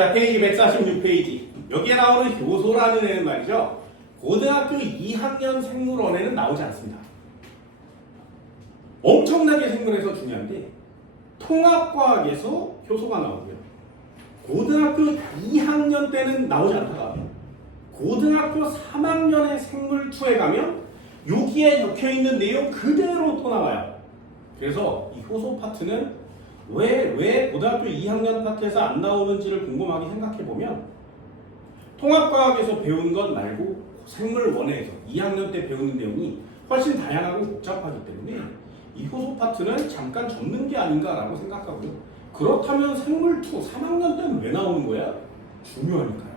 자, 페이지 146페이지. 여기에 나오는 효소라는 애는 말이죠. 고등학교 2학년 생물원에는 나오지 않습니다. 엄청나게 생물에서 중요한데 통합과학에서 효소가 나오고요. 고등학교 2학년 때는 나오지 않다가 고등학교 3학년의 생물2에 가면 여기에 적혀있는 내용 그대로 또 나와요. 그래서 이 효소 파트는 왜 고등학교 2학년 파트에서 안 나오는지를 궁금하게 생각해보면 통합과학에서 배운 것 말고 생물1에서 2학년 때 배우는 내용이 훨씬 다양하고 복잡하기 때문에 이 효소 파트는 잠깐 접는 게 아닌가라고 생각하고요. 그렇다면 생물2 3학년 때는 왜 나오는 거야? 중요하니까요.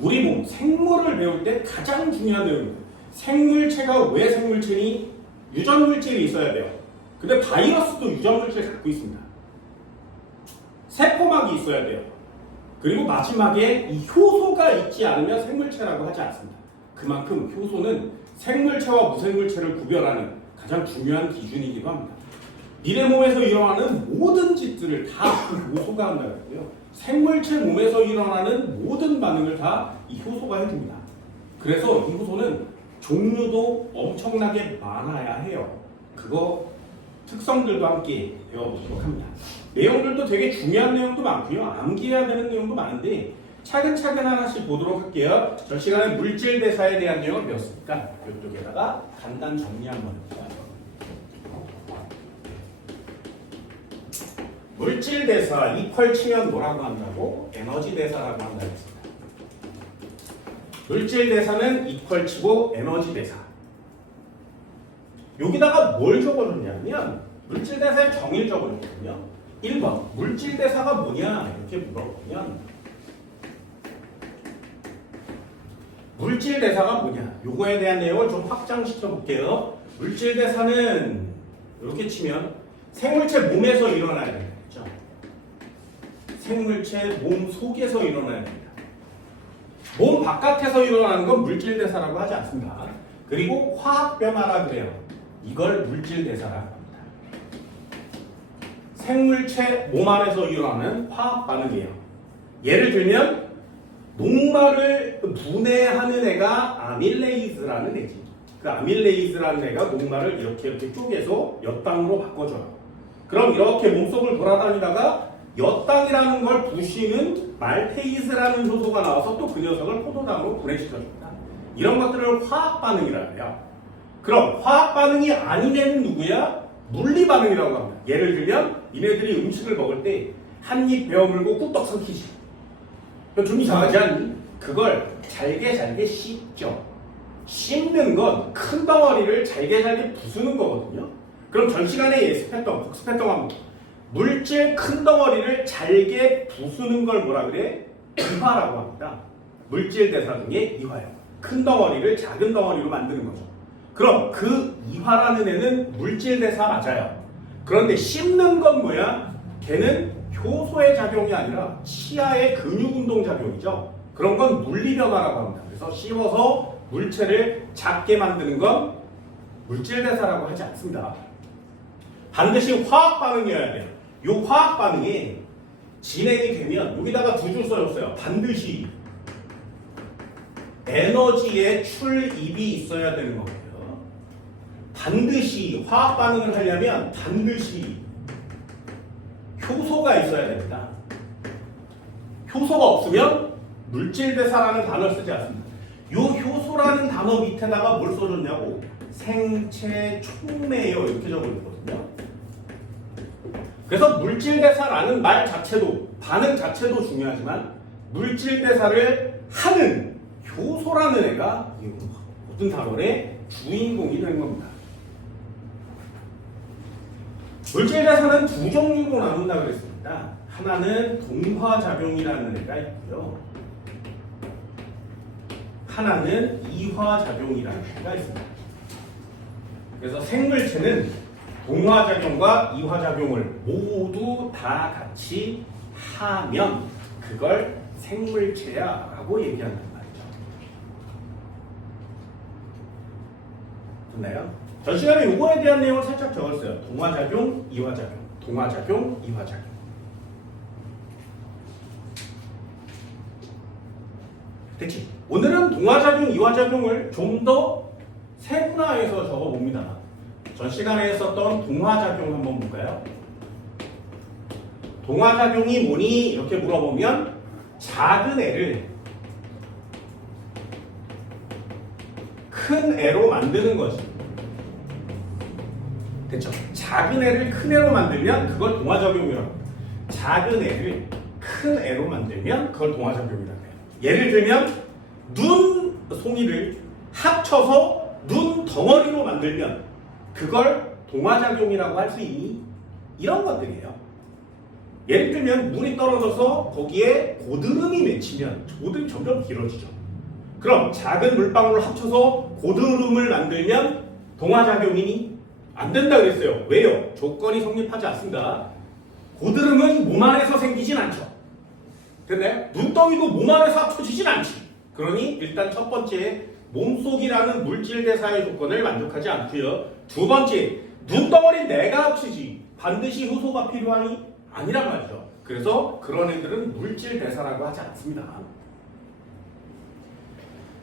우리 몸 생물을 배울 때 가장 중요한 내용입니다. 생물체가 왜 생물체니? 유전물질이 있어야 돼요. 근데 바이러스도 유전물질을 갖고 있습니다. 세포막이 있어야 돼요. 그리고 마지막에 이 효소가 있지 않으면 생물체라고 하지 않습니다. 그만큼 효소는 생물체와 무생물체를 구별하는 가장 중요한 기준이기도 합니다. 니네 몸에서 일어나는 모든 짓들을 다 그 효소가 한다고 했고요. 생물체 몸에서 일어나는 모든 반응을 다 이 효소가 해줍니다. 그래서 이 효소는 종류도 엄청나게 많아야 해요. 그거 특성들도 함께 배워보도록 합니다. 내용들도 되게 중요한 내용도 많고요. 암기해야 되는 내용도 많은데 차근차근 하나씩 보도록 할게요. 전 시간에 물질 대사에 대한 내용을 배웠으니까 이쪽에다가 간단 정리 한번 해볼게요. 물질 대사 이퀄 치면 뭐라고 한다고? 에너지 대사라고 한다고 했습니다. 물질 대사는 이퀄 치고 에너지 대사. 여기다가 뭘 적어줬냐면 물질 대사의 정의를 적어줬거든요. 1번 물질 대사가 뭐냐 이렇게 물어보면 물질 대사가 뭐냐 요거에 대한 내용을 좀 확장시켜 볼게요. 물질 대사는 이렇게 치면 생물체 몸에서 일어나야 되겠죠. 생물체 몸 속에서 일어나야 됩니다. 몸 바깥에서 일어나는 건 물질 대사라고 하지 않습니다. 그리고 화학 변화라 그래요. 이걸 물질 대사라고 합니다. 생물체 몸 안에서 일어나는 화학 반응이에요. 예를 들면 녹말을 분해하는 애가 아밀레이즈라는 애지. 그 아밀레이즈라는 애가 녹말을 이렇게 쪼개서 엿당으로 바꿔줘요. 그럼 이렇게 몸속을 돌아다니다가 엿당이라는 걸 부시는 말테이즈라는 효소가 나와서 또 그 녀석을 포도당으로 분해시켜줍니다. 이런 것들을 화학 반응이라고 해요. 그럼 화학 반응이 아닌 애는 누구야? 물리 반응이라고 합니다. 예를 들면 니네들이 음식을 먹을 때 한 입 베어 물고 꿀떡 삼키지. 좀 이상하지 않니? 그걸 잘게 씹죠. 씹는 건 큰 덩어리를 잘게 부수는 거거든요. 그럼 전 시간에 예습했던, 복습했던 겁니다. 물질 큰 덩어리를 잘게 부수는 걸 뭐라 그래? 이화라고 합니다. 물질 대사 중에 이화예요. 큰 덩어리를 작은 덩어리로 만드는 거죠. 그럼 그 이화라는 애는 물질 대사 맞아요. 그런데 씹는 건 뭐야? 걔는 효소의 작용이 아니라 치아의 근육운동 작용이죠. 그런 건 물리변화라고 합니다. 그래서 씹어서 물체를 작게 만드는 건 물질 대사라고 하지 않습니다. 반드시 화학 반응이어야 돼요. 이 화학 반응이 진행이 되면 여기다가 두 줄 써줬어요. 반드시 에너지의 출입이 있어야 되는 거예요. 반드시 화학 반응을 하려면 반드시 효소가 있어야 됩니다. 효소가 없으면 물질 대사라는 단어를 쓰지 않습니다. 이 효소라는 단어 밑에다가 뭘 써줬냐고? 생체 촉매요 이렇게 적어줬거든요. 그래서 물질 대사라는 말 자체도 반응 자체도 중요하지만 물질 대사를 하는 효소라는 애가 모든 단원의 주인공이 되는 겁니다. 물질 대사는 두 종류로 나눈다고 그랬습니다. 하나는 동화작용이라는 애가 있고요. 하나는 이화작용이라는 애가 있습니다. 그래서 생물체는 동화작용과 이화작용을 모두 다 같이 하면 그걸 생물체야 라고 얘기한단 말이죠. 됐나요? 전 시간에 이거에 대한 내용을 살짝 적었어요. 동화작용, 이화작용, 동화작용, 이화작용. 됐지? 오늘은 동화작용, 이화작용을 좀 더 세분화해서 적어봅니다. 전 시간에 했었던 동화작용 한번 볼까요? 동화작용이 뭐니? 이렇게 물어보면 작은 애를 큰 애로 만드는 거지. 됐죠? 작은 애를 큰 애로 만들면 그걸 동화작용이라고 합니다. 작은 애를 큰 애로 만들면 그걸 동화작용이라고 해요. 예를 들면 눈 송이를 합쳐서 눈 덩어리로 만들면 그걸 동화작용이라고 할 수 있니? 이런 것들이에요. 예를 들면 물이 떨어져서 거기에 고드름이 맺히면 고드름이 점점 길어지죠. 그럼 작은 물방울을 합쳐서 고드름을 만들면 동화작용이니? 안 된다 그랬어요. 왜요? 조건이 성립하지 않습니다. 고드름은 몸 안에서 생기진 않죠. 됐나요? 눈덩이도 몸 안에서 합쳐지진 않지. 그러니 일단 첫 번째 몸속이라는 물질 대사의 조건을 만족하지 않고요. 두 번째 눈덩어리 내가 합치지 반드시 효소가 필요하니? 아니란 말이죠. 그래서 그런 애들은 물질 대사라고 하지 않습니다.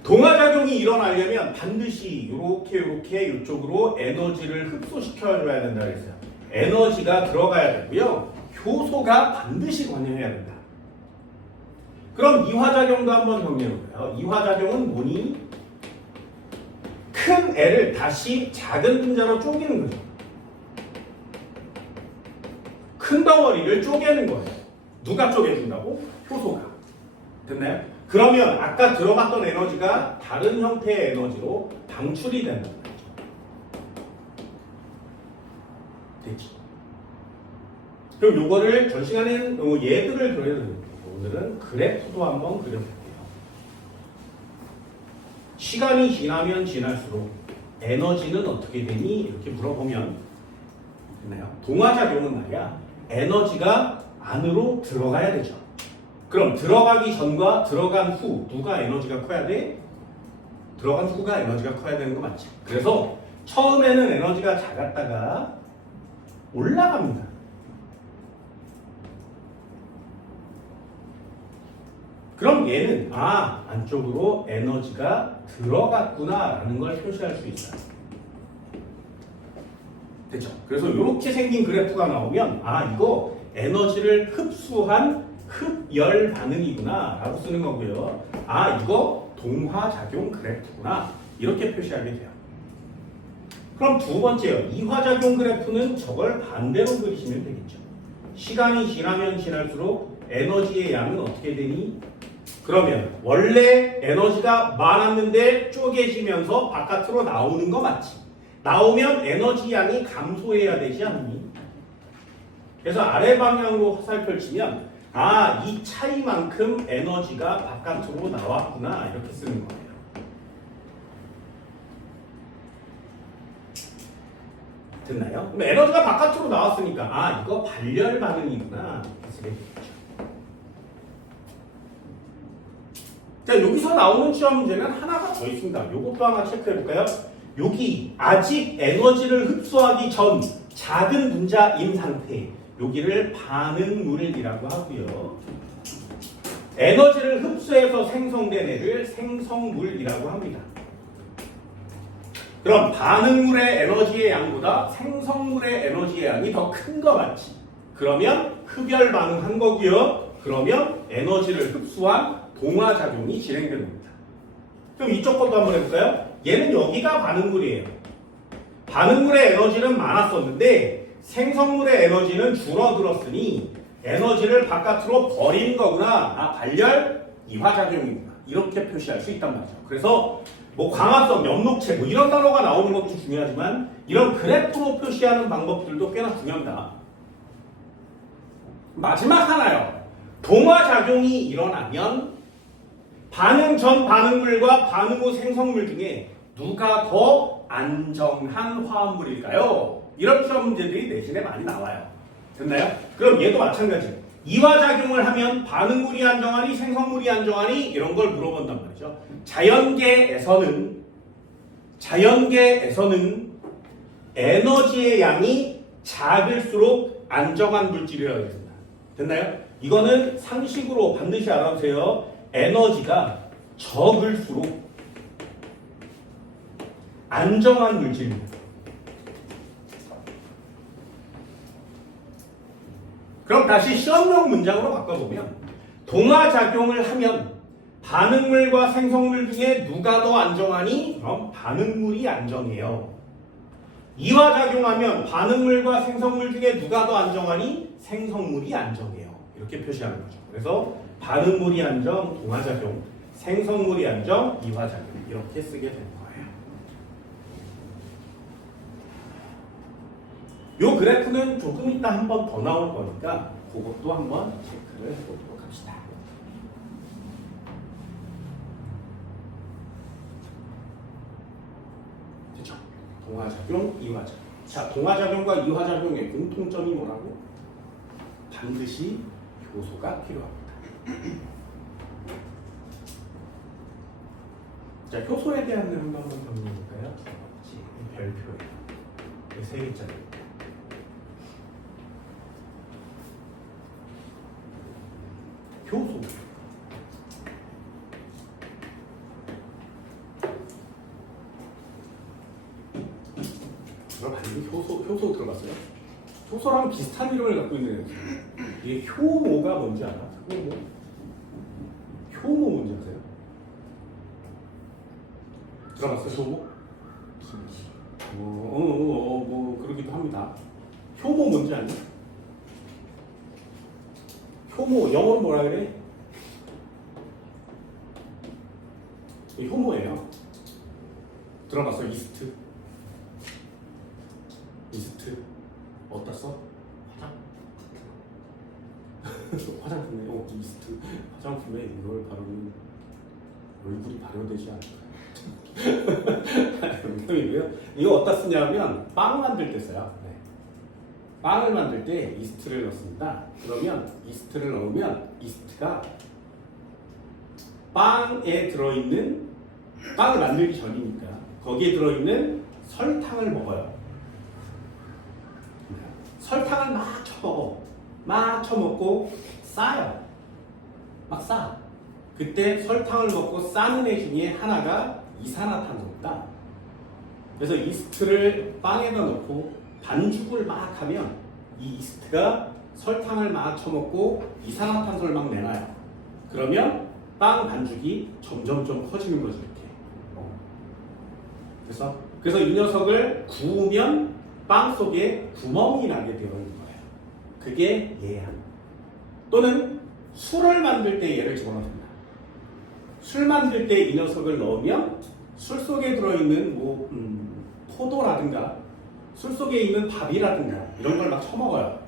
동화작용이 일어나려면 반드시 이렇게 이쪽으로 에너지를 흡수시켜줘야 된다 그랬어요. 에너지가 들어가야 되고요. 효소가 반드시 관여해야 된다. 그럼 이화작용도 한번 정리해볼까요? 이화작용은 뭐니? 큰 애를 다시 작은 분자로 쪼개는 거죠. 큰 덩어리를 쪼개는 거예요. 누가 쪼개준다고? 효소가. 됐나요? 그러면 아까 들어갔던 에너지가 다른 형태의 에너지로 방출이 된다는 거죠. 됐지? 그럼 요거를 전 시간에는 예들을 그려드릴게요. 오늘은 그래프도 한번 그려볼게요. 시간이 지나면 지날수록 에너지는 어떻게 되니? 이렇게 물어보면 됐나요? 동화작용은 말이야 에너지가 안으로 들어가야 되죠. 그럼 들어가기 전과 들어간 후 누가 에너지가 커야 돼? 들어간 후가 에너지가 커야 되는 거 맞지? 그래서 처음에는 에너지가 작았다가 올라갑니다. 그럼 얘는 안쪽으로 에너지가 들어갔구나 라는 걸 표시할 수 있어요. 됐죠? 그래서 이렇게 생긴 그래프가 나오면 이거 에너지를 흡수한 흡열 반응이구나 라고 쓰는 거고요. 이거 동화작용 그래프구나 이렇게 표시하게 돼요. 그럼 두 번째요. 이화작용 그래프는 저걸 반대로 그리시면 되겠죠. 시간이 지나면 지날수록 에너지의 양은 어떻게 되니? 그러면 원래 에너지가 많았는데 쪼개지면서 바깥으로 나오는 거 맞지? 나오면 에너지 양이 감소해야 되지 않니? 그래서 아래 방향으로 화살 펼치면 이 차이만큼 에너지가 바깥으로 나왔구나 이렇게 쓰는 거예요. 됐나요? 그럼 에너지가 바깥으로 나왔으니까 이거 발열 반응이구나 이렇게 쓰게 되겠죠. 자, 여기서 나오는 시험 문제는 하나가 더 있습니다. 이것도 하나 체크해 볼까요? 여기 아직 에너지를 흡수하기 전 작은 분자인 상태 여기를 반응물이라고 하고요. 에너지를 흡수해서 생성된 애를 생성물이라고 합니다. 그럼 반응물의 에너지의 양보다 생성물의 에너지의 양이 더 큰 거 맞지? 그러면 흡열 반응한 거고요. 그러면 에너지를 흡수한 동화작용이 진행되는 겁니다. 그럼 이쪽 것도 한번 해볼까요? 얘는 여기가 반응물이에요. 반응물의 에너지는 많았었는데 생성물의 에너지는 줄어들었으니 에너지를 바깥으로 버린 거구나. 발열 이화작용입니다. 이렇게 표시할 수 있단 말이죠. 그래서 광합성, 면록체 이런 단어가 나오는 것도 중요하지만 이런 그래프로 표시하는 방법들도 꽤나 중요합니다. 마지막 하나요. 동화작용이 일어나면 반응 전 반응물과 반응 후 생성물 중에 누가 더 안정한 화합물일까요? 이런 시험 문제들이 내신에 많이 나와요. 됐나요? 그럼 얘도 마찬가지. 이화작용을 하면 반응물이 안정하니 생성물이 안정하니 이런 걸 물어본단 말이죠. 자연계에서는 에너지의 양이 작을수록 안정한 물질이라고 했습니다. 됐나요? 이거는 상식으로 반드시 알아두세요. 에너지가 적을수록 안정한 물질입니다. 그럼 다시 시험용 문장으로 바꿔보면 동화작용을 하면 반응물과 생성물 중에 누가 더 안정하니? 그럼 반응물이 안정해요. 이화작용하면 반응물과 생성물 중에 누가 더 안정하니? 생성물이 안정해요. 이렇게 표시하는 거죠. 그래서 반응물이 안정, 동화작용, 생성물이 안정, 이화작용 이렇게 쓰게 되는 거예요. 요 그래프는 조금 이따 한 번 더 나올 거니까 그것도 한번 체크를 해보도록 합시다. 됐죠? 동화작용, 이화작용. 자, 동화작용과 이화작용의 공통점이 뭐라고? 반드시 효소가 필요합니다. 자, 효소에 대한 내용도 한번 정리해볼까요? 별표예요. 세 글자예요. 효소. 여러분, 효소 들어봤어요? 효소랑 비슷한 이름을 갖고 있는 애들. 이게 효모가 뭔지 알아? 효모 뭔지 아세요? 들어봤어요? 효모? 김치. 뭐 그러기도 합니다. 효모 뭔지 아니? 효모 영어로 뭐라 그래? 효모예요. 들어봤어요? 이스트. 이스트 어디다 써? 화장품에 이스트 화장품에 이걸 바르면 얼굴이 발효되지 않을까요? 농담이고요. 이거 어디다 쓰냐면 빵 만들 때 써요. 네. 빵을 만들 때 이스트를 넣습니다. 그러면 이스트를 넣으면 이스트가 빵에 들어있는 빵을 만들기 전이니까 거기에 들어있는 설탕을 먹어요. 설탕을 막 쳐먹고 싸요. 막 싸. 그때 설탕을 먹고 싸는 애 중에 하나가 이산화탄소입니다. 그래서 이스트를 빵에다 넣고 반죽을 막 하면 이 이스트가 설탕을 막 쳐먹고 이산화탄소를 막 내놔요. 그러면 빵 반죽이 점점점 커지는 거죠. 이렇게. 그래서 이 녀석을 구우면 빵 속에 구멍이 나게 되어 있는 거예요. 그게 얘야. 또는 술을 만들 때 얘를 집어넣습니다. 술 만들 때 이 녀석을 넣으면 술 속에 들어있는 포도라든가 술 속에 있는 밥이라든가 이런 걸 막 처먹어요.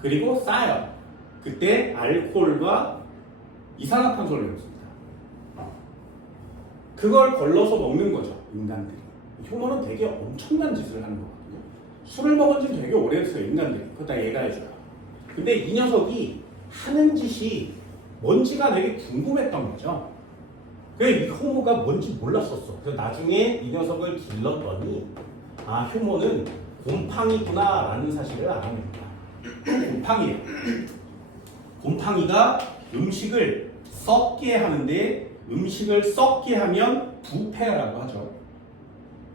그리고 싸요. 그때 알코올과 이산화탄소를 넣습니다. 그걸 걸러서 먹는 거죠. 인간들이. 효모는 되게 엄청난 짓을 하는 거거든요. 술을 먹은 지는 되게 오래됐어요. 인간들이. 그거 다 얘가 해줘요. 근데 이 녀석이 하는 짓이 뭔지가 되게 궁금했던 거죠. 그래서 이 효모가 뭔지 몰랐었어. 그래서 나중에 이 녀석을 길렀더니 아, 효모는 곰팡이구나 라는 사실을 알아냅니다. 곰팡이에요. 곰팡이가 음식을 썩게 하는데 음식을 썩게 하면 부패라고 하죠.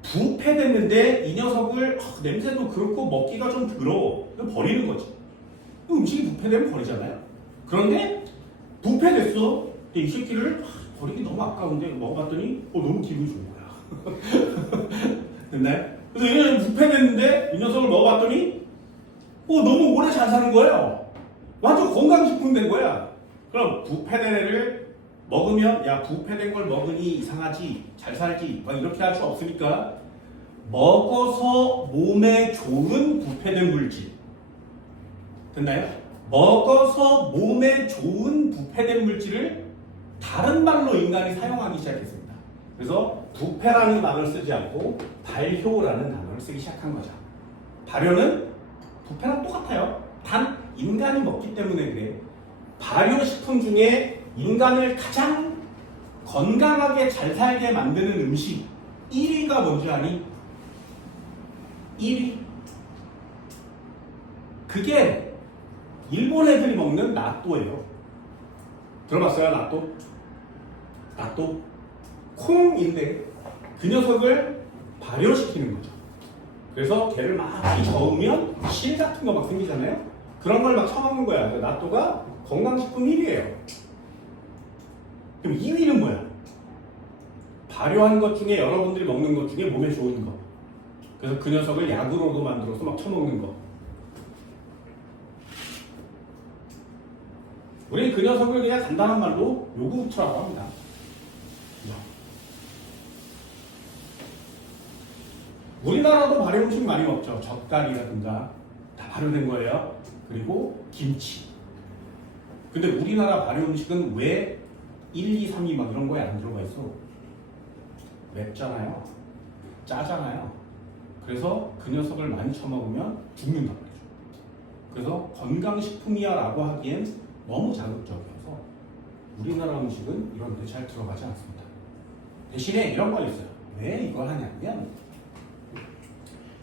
부패됐는데 이 녀석을 냄새도 그렇고 먹기가 좀 더러워. 버리는 거지. 음식이 부패되면 버리잖아요. 그런데 부패됐어. 이 새끼를 버리기 너무 아까운데 먹어봤더니 너무 기분이 좋은 거야. 됐나요? 그래서 이 녀석이 부패됐는데 이 녀석을 먹어봤더니 너무 오래 잘 사는 거예요. 완전 건강식품 된 거야. 그럼 부패된 애를 먹으면 야 부패된 걸 먹으니 이상하지 잘 살지 막 이렇게 할 수 없으니까 먹어서 몸에 좋은 부패된 물질 됐나요? 먹어서 몸에 좋은 부패된 물질을 다른 말로 인간이 사용하기 시작했습니다. 그래서 부패라는 단어를 쓰지 않고 발효라는 단어를 쓰기 시작한 거죠. 발효는 부패랑 똑같아요. 단 인간이 먹기 때문에 그래. 발효식품 중에 인간을 가장 건강하게 잘 살게 만드는 음식 1위가 뭔지 아니? 1위. 그게 일본 애들이 먹는 나또예요. 들어봤어요? 나또? 낫또 콩인데 그 녀석을 발효시키는 거죠. 그래서 걔를 막 저으면 실 같은 거 막 생기잖아요. 그런 걸 막 처먹는 거야. 낫또가 건강식품 1위예요. 그럼 2위는 뭐야? 발효한 것 중에 여러분들이 먹는 것 중에 몸에 좋은 거. 그래서 그 녀석을 약으로도 만들어서 막 처먹는 거. 우리 그 녀석을 그냥 간단한 말로 요구르트라고 합니다. 우리나라도 발효 음식 많이 먹죠. 젓갈이라든가 다 발효된 거예요. 그리고 김치. 근데 우리나라 발효 음식은 왜 1, 2, 3위 막 이런 거에 안 들어가 있어? 맵잖아요. 짜잖아요. 그래서 그 녀석을 많이 처먹으면 죽는다고 그러죠. 그래서 건강식품이야 라고 하기엔 너무 자극적이어서 우리나라 음식은 이런 데 잘 들어가지 않습니다. 대신에 이런 거 있어요. 왜 이걸 하냐면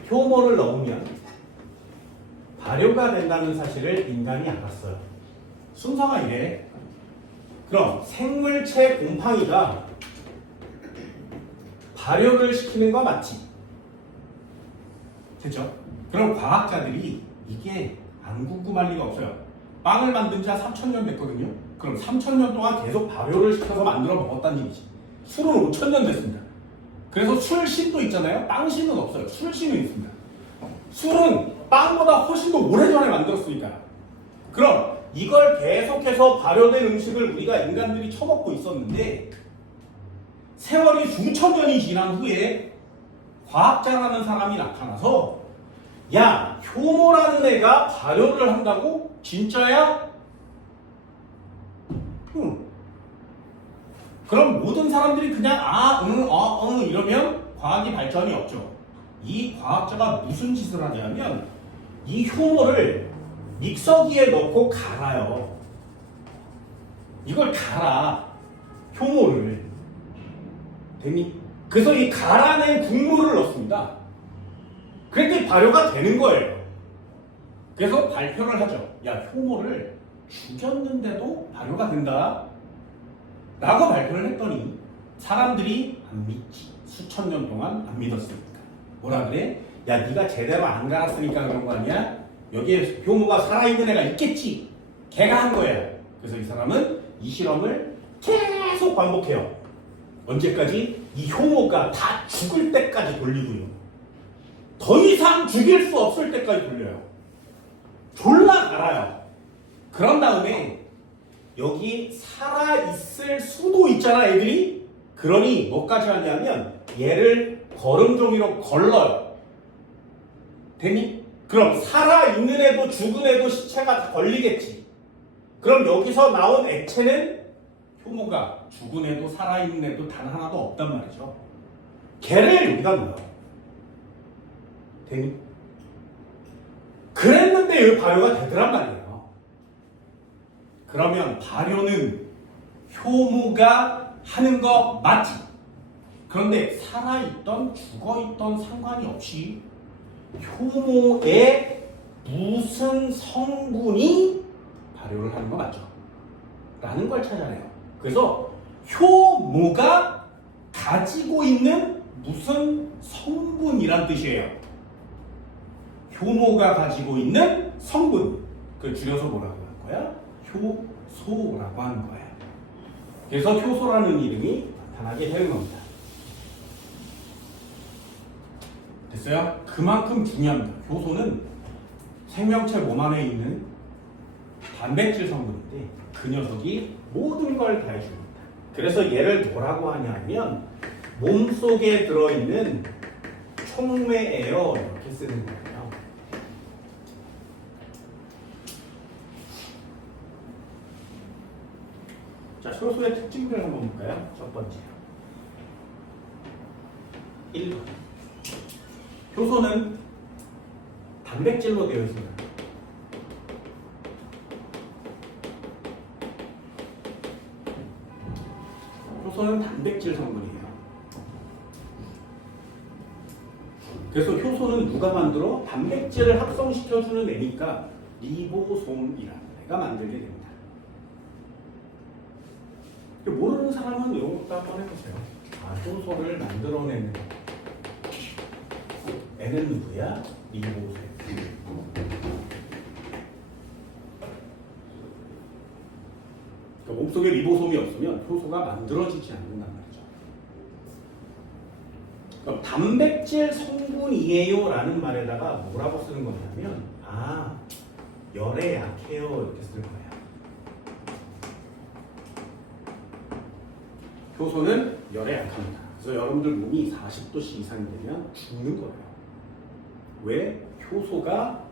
효모를 넣으면 발효가 된다는 사실을 인간이 알았어요. 순서가 이래. 그럼 생물체 곰팡이가 발효를 시키는 거 맞지? 됐죠? 그럼 과학자들이 이게 안 궁금할 리가 없어요. 빵을 만든 지 한 3,000년 됐거든요. 그럼 3,000년 동안 계속 발효를 시켜서 만들어 먹었다는 얘기지. 술은 5,000년 됐습니다. 그래서 술신도 있잖아요. 빵신은 없어요. 술신은 있습니다. 술은 빵보다 훨씬 더 오래전에 만들었으니까. 그럼 이걸 계속해서 발효된 음식을 우리가 인간들이 처먹고 있었는데 세월이 수천 년이 지난 후에 과학자라는 사람이 나타나서 야, 효모라는 애가 발효를 한다고? 진짜야? 그럼 모든 사람들이 그냥 이러면 과학이 발전이 없죠. 이 과학자가 무슨 짓을 하냐면 이 효모를 믹서기에 넣고 갈아요. 이걸 갈아. 효모를. 됐니? 그래서 이 갈아낸 국물을 넣습니다. 그랬더니 발효가 되는 거예요. 그래서 발표를 하죠. 야, 효모를 죽였는데도 발효가 된다. 라고 발표를 했더니 사람들이 안 믿지. 수천 년 동안 안 믿었으니까. 뭐라 그래? 야, 네가 제대로 안 갈았으니까 그런 거 아니야? 여기에 효모가 살아있는 애가 있겠지. 걔가 한 거야. 그래서 이 사람은 이 실험을 계속 반복해요. 언제까지? 이 효모가 다 죽을 때까지 돌리고요. 더 이상 죽일 수 없을 때까지 돌려요. 졸라 갈아요. 그런 다음에 여기 살아있을 수도 있잖아, 애들이. 그러니 뭐까지 하냐면 얘를 거름종이로 걸러요. 됐니? 그럼 살아있는 애도 죽은 애도 시체가 다 걸리겠지. 그럼 여기서 나온 액체는 효모가 죽은 애도 살아있는 애도 단 하나도 없단 말이죠. 걔를 여기다 넣어요. 됐니? 그랬는데 여기 발효가 되더란 말이에요. 그러면 발효는 효모가 하는 거 맞지? 그런데 살아있던 죽어있던 상관이 없이 효모의 무슨 성분이 발효를 하는 거 맞죠? 라는 걸 찾아내요. 그래서 효모가 가지고 있는 무슨 성분이란 뜻이에요. 효모가 가지고 있는 성분. 그 줄여서 뭐라고 하는 거야? 효소라고 하는 거예요. 그래서 효소라는 이름이 나타나게 되는 겁니다. 됐어요? 그만큼 중요합니다. 효소는 생명체 몸 안에 있는 단백질 성분인데 그 녀석이 모든 걸 다 해줍니다. 그래서 얘를 뭐라고 하냐면 몸속에 들어있는 촉매예요. 이렇게 쓰는 거예요. 자, 효소의 특징들 한번 볼까요? 첫 번째 1번 효소는 단백질로 되어 있습니다. 효소는 단백질 성분이에요. 그래서 효소는 누가 만들어? 단백질을 합성시켜주는 애니까 리보솜이라는 애가 만들게 됩니다. 모르는 사람은 이런 것도 한번 해보세요. 아, 효소를 만들어내는 애는 누구야? 리보솜. 그러니까 몸속에 리보솜이 없으면 효소가 만들어지지 않는단 말이죠. 그럼 단백질 성분이에요 라는 말에다가 뭐라고 쓰는 거냐면 열에 약해요 이렇게 쓸 거예요. 효소는 열에 약합니다. 그래서 여러분들 몸이 40도씨 이상이 되면 죽는 거예요. 왜? 효소가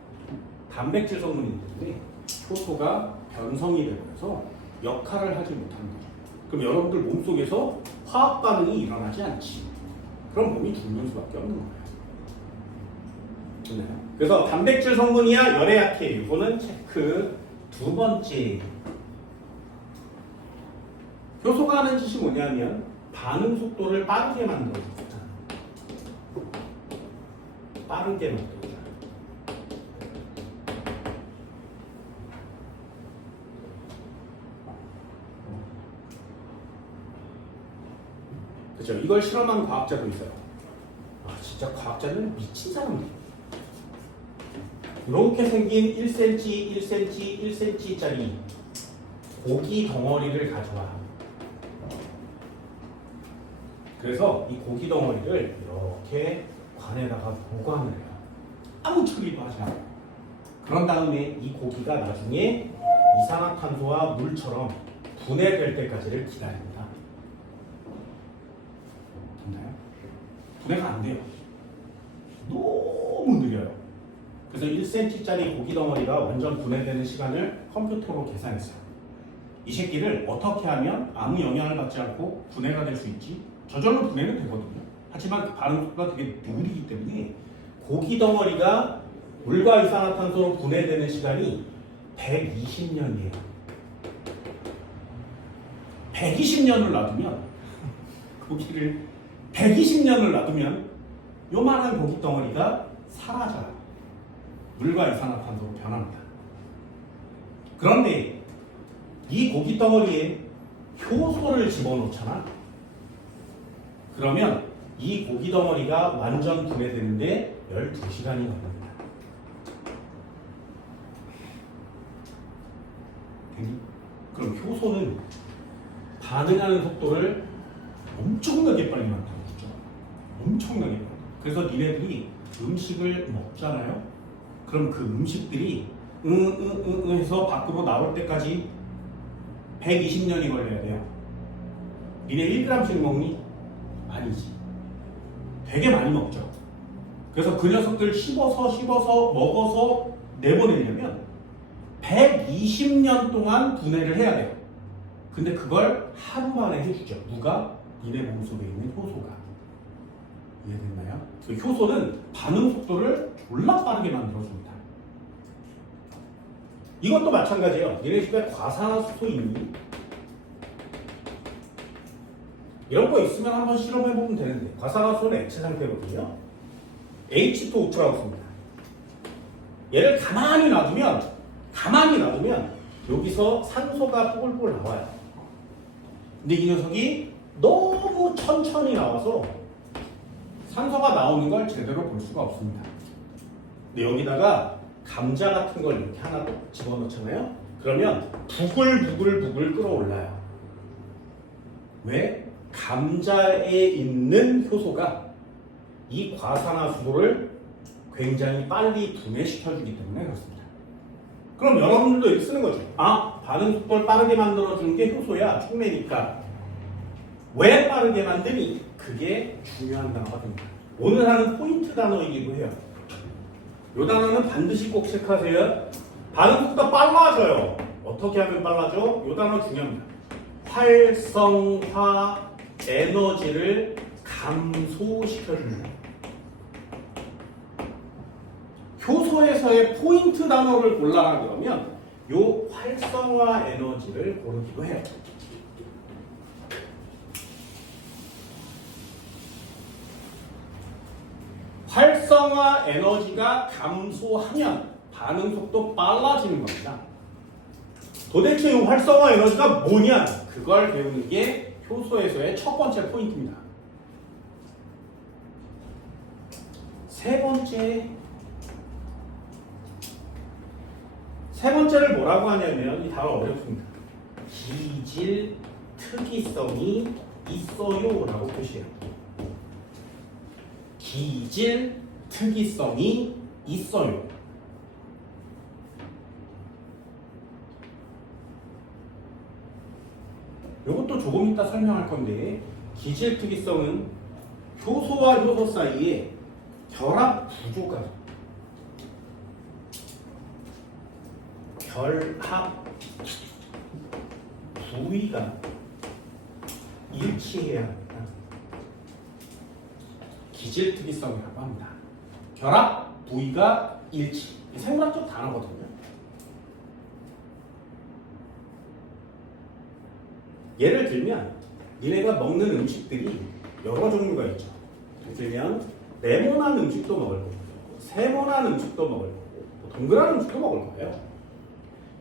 단백질 성분이기 때문에 효소가 변성이 되면서 역할을 하지 못하는 거죠. 그럼 여러분들 몸속에서 화학 반응이 일어나지 않지. 그럼 몸이 죽는 수밖에 없는 거예요. 좋나요? 그래서 단백질 성분이야 열에 약해. 이거는 체크. 두 번째, 효소가 하는 짓이 뭐냐면 반응 속도를 빠르게 만들어줍니다. 빠르게 만들어줘요. 그렇죠? 이걸 실험한 과학자도 있어요. 진짜 과학자는 미친 사람들. 이렇게 생긴 1cm, 1cm, 1cm짜리 고기 덩어리를 가져와. 그래서 이 고기 덩어리를 이렇게 관에다가 보관을 해요. 아무 처리도 하지 않아요. 그런 다음에 이 고기가 나중에 이산화탄소와 물처럼 분해될 때까지를 기다립니다. 됐나요? 분해가 안 돼요. 너무 느려요. 그래서 1cm짜리 고기 덩어리가 완전 분해되는 시간을 컴퓨터로 계산했어요. 이 새끼를 어떻게 하면 아무 영향을 받지 않고 분해가 될 수 있지? 저절로 분해는 되거든요. 하지만 그 반응 속도가 되게 느리기 때문에 고기 덩어리가 물과 이산화탄소로 분해되는 시간이 120년이에요. 120년을 놔두면 고기를 120년을 놔두면 요만한 고기 덩어리가 사라져요. 물과 이산화탄소로 변합니다. 그런데 이 고기 덩어리에 효소를 집어넣잖아. 그러면 이 고기 덩어리가 완전 분해되는데 12시간이 걸립니다. 그럼 효소는 반응하는 속도를 엄청나게 빨리 만들어주죠. 엄청나게 빨리. 그래서 니네들이 음식을 먹잖아요. 그럼 그 음식들이 해서 밖으로 나올 때까지 120년이 걸려야 돼요. 니네 1g씩 먹니? 아니지. 되게 많이 먹죠. 그래서 그 녀석들 씹어서 먹어서 내보내려면 120년 동안 분해를 해야 돼요. 근데 그걸 하루 만에 해주죠. 누가? 니네 몸속에 있는 효소가. 이해됐나요? 그 효소는 반응 속도를 졸라 빠르게 만들어줍니다. 이것도 마찬가지예요. 니네 집에 과산화수소 있니? 이런 거 있으면 한번 실험해보면 되는데, 과산화수소는 액체 상태거든요. H2O2라고 씁니다. 얘를 가만히 놔두면 여기서 산소가 뽀글뽀글 나와요. 근데 이 녀석이 너무 천천히 나와서 산소가 나오는 걸 제대로 볼 수가 없습니다. 근데 여기다가 감자 같은 걸 이렇게 하나 집어넣잖아요. 그러면 부글부글 끓어올라요. 왜? 감자에 있는 효소가 이 과산화수소를 굉장히 빨리 분해시켜주기 때문에 그렇습니다. 그럼 여러분들도 이렇게 쓰는 거죠. 반응 속도를 빠르게 만들어주는 게 효소야. 촉매니까. 왜 빠르게 만드니? 그게 중요한 단어가 됩니다. 오늘 하는 포인트 단어이기도 해요. 이 단어는 반드시 꼭 체크하세요. 반응 속도가 빨라져요. 어떻게 하면 빨라져? 이 단어 중요합니다. 활성화 에너지를 감소시켜줍니다. 효소에서의 포인트 단어를 골라라 그러면 요 활성화 에너지를 고르기도 해요. 활성화 에너지가 감소하면 반응 속도 빨라지는 겁니다. 도대체 이 활성화 에너지가 뭐냐? 그걸 배우는 게 효소에서의 첫 번째 포인트입니다. 세 번째를 뭐라고 하냐면 이 단어 어렵습니다. 기질 특이성이 있어요 라고 표시해요. 기질 특이성이 있어요. 이것도 조금 이따 설명할 건데, 기질 특이성은 효소와 효소 사이에 결합 구조가, 결합 부위가 일치해야 합니다. 기질 특이성이라고 합니다. 결합 부위가 일치. 생물학적 단어거든요. 예를 들면 니네가 먹는 음식들이 여러 종류가 있죠. 예를 들면 네모난 음식도 먹을 거고, 세모난 음식도 먹을 거고, 동그란 음식도 먹을 거예요.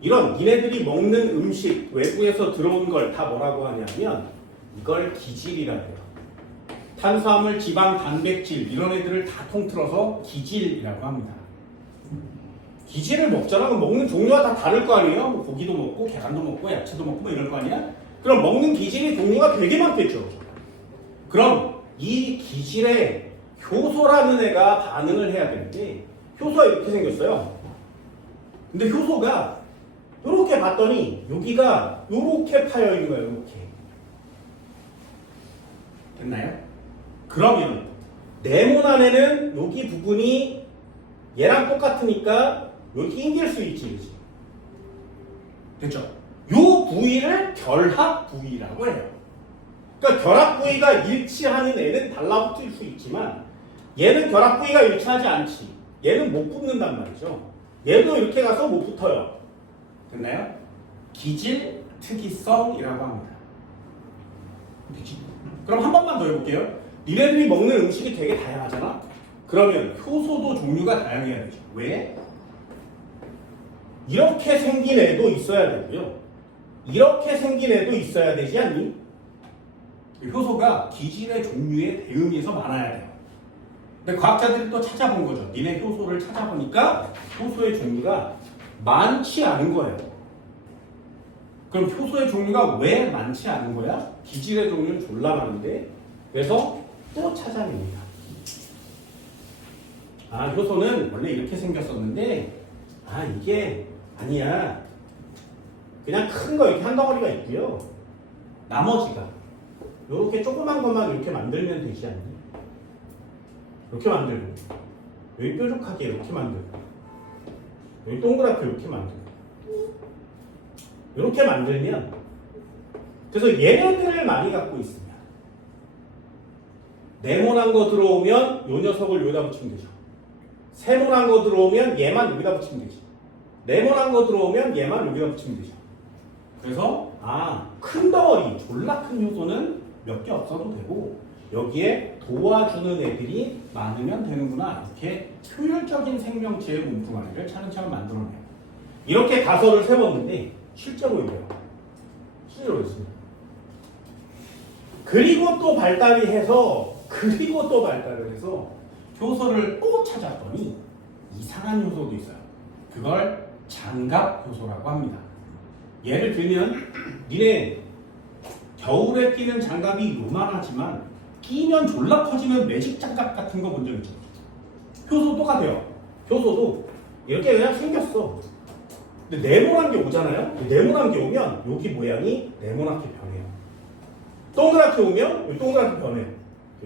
이런 니네들이 먹는 음식, 외부에서 들어온 걸 다 뭐라고 하냐면 이걸 기질이라고 해요. 탄수화물, 지방, 단백질 이런 애들을 다 통틀어서 기질이라고 합니다. 기질을 먹잖아. 그럼 먹는 종류가 다 다를 거 아니에요? 뭐 고기도 먹고 계란도 먹고 야채도 먹고 뭐 이럴 거 아니야? 그럼 먹는 기질의 종류가 되게 많겠죠. 그럼 이 기질에 효소라는 애가 반응을 해야 되는데, 효소가 이렇게 생겼어요. 근데 효소가 이렇게 봤더니 여기가 이렇게 파여 있는 거예요. 이렇게. 됐나요? 그러면 네모난 애는 여기 부분이 얘랑 똑같으니까 여기 낑길 수 있지, 그치? 됐죠? 요 부위를 결합 부위라고 해요. 그러니까 결합 부위가 일치하는 애는 달라붙을 수 있지만 얘는 결합 부위가 일치하지 않지. 얘는 못 붙는단 말이죠. 얘도 이렇게 가서 못 붙어요. 됐나요? 기질 특이성이라고 합니다. 그치? 그럼 한 번만 더 해볼게요. 니네들이 먹는 음식이 되게 다양하잖아? 그러면 효소도 종류가 다양해야 되죠. 왜? 이렇게 생긴 애도 있어야 되고요. 이렇게 생긴 애도 있어야 되지 않니? 효소가 기질의 종류에 대응해서 많아야 돼요. 근데 과학자들이 또 찾아본 거죠. 니네 효소를 찾아보니까 효소의 종류가 많지 않은 거예요. 그럼 효소의 종류가 왜 많지 않은 거야? 기질의 종류는 졸라 많은데, 그래서 또 찾아냅니다. 아, 효소는 원래 이렇게 생겼었는데, 아, 이게 아니야. 그냥 큰 거 이렇게 한 덩어리가 있고요. 나머지가 이렇게 조그만 것만 이렇게 만들면 되지 않니? 이렇게 만들고, 여기 뾰족하게 이렇게 만들고, 여기 동그랗게 이렇게 만들고, 이렇게 만들면, 그래서 얘네들을 많이 갖고 있습니다. 네모난 거 들어오면 요 녀석을 여기다 붙이면 되죠. 세모난 거 들어오면 얘만 여기다 붙이면 되죠. 네모난 거 들어오면 얘만 여기다 붙이면 되죠. 그래서 큰 덩어리, 졸라 큰 효소는 몇 개 없어도 되고 여기에 도와주는 애들이 많으면 되는구나. 이렇게 효율적인 생명체의 몸뚱아리를 차근차근 만들어내요. 이렇게 가설을 세웠는데 실제로 이래요. 실제로 있습니다. 그리고 또 발달을 해서 효소를 또 찾았더니 이상한 효소도 있어요. 그걸 장갑 효소라고 합니다. 예를 들면 니네 겨울에 끼는 장갑이 요만하지만 끼면 졸라 커지는 매직 장갑 같은 거 본 적 있죠? 효소 똑같아요. 효소도 이렇게 그냥 생겼어. 근데 네모난 게 오잖아요? 네모난 게 오면 여기 모양이 네모나게 변해요. 동그랗게 오면 여기 동그랗게 변해요.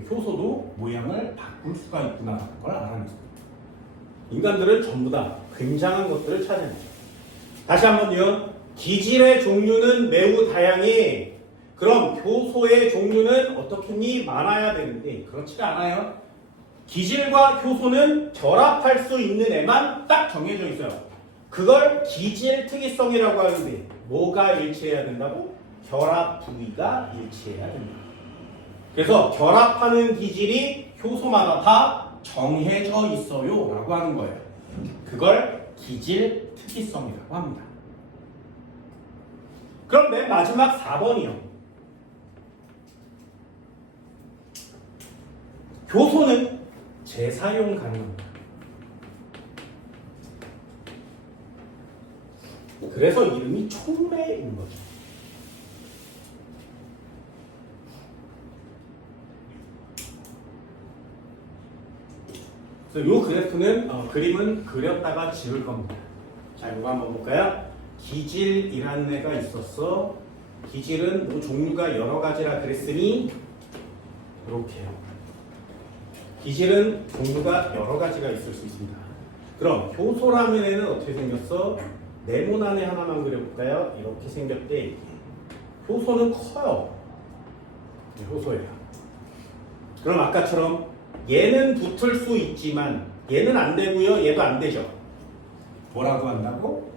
효소도 모양을 바꿀 수가 있구나라는 걸 알아냈습니다. 인간들은 전부 다 굉장한 것들을 찾아내죠. 다시 한번요. 기질의 종류는 매우 다양해. 그럼 효소의 종류는 어떻겠니? 많아야 되는데 그렇지가 않아요. 기질과 효소는 결합할 수 있는 애만 딱 정해져 있어요. 그걸 기질 특이성이라고 하는데 뭐가 일치해야 된다고? 결합 부위가 일치해야 됩니다. 그래서 결합하는 기질이 효소마다 다 정해져 있어요 라고 하는 거예요. 그걸 기질 특이성이라고 합니다. 그럼 맨 마지막 4번이요. 효소는 재사용 가능합니다. 그래서 이름이 촉매인 거죠. 그래서 이 그래프는 그림은 그렸다가 지울 겁니다. 자, 이거 한번 볼까요? 기질이라는 애가 있었어. 기질은 뭐 종류가 여러 가지라 그랬으니 이렇게요. 기질은 종류가 여러 가지가 있을 수 있습니다. 그럼 효소라는 애는 어떻게 생겼어? 네모난 애 하나만 그려볼까요? 이렇게 생겼대. 효소는 커요. 네, 효소예요. 그럼 아까처럼 얘는 붙을 수 있지만 얘는 안 되고요. 얘도 안 되죠. 뭐라고 한다고?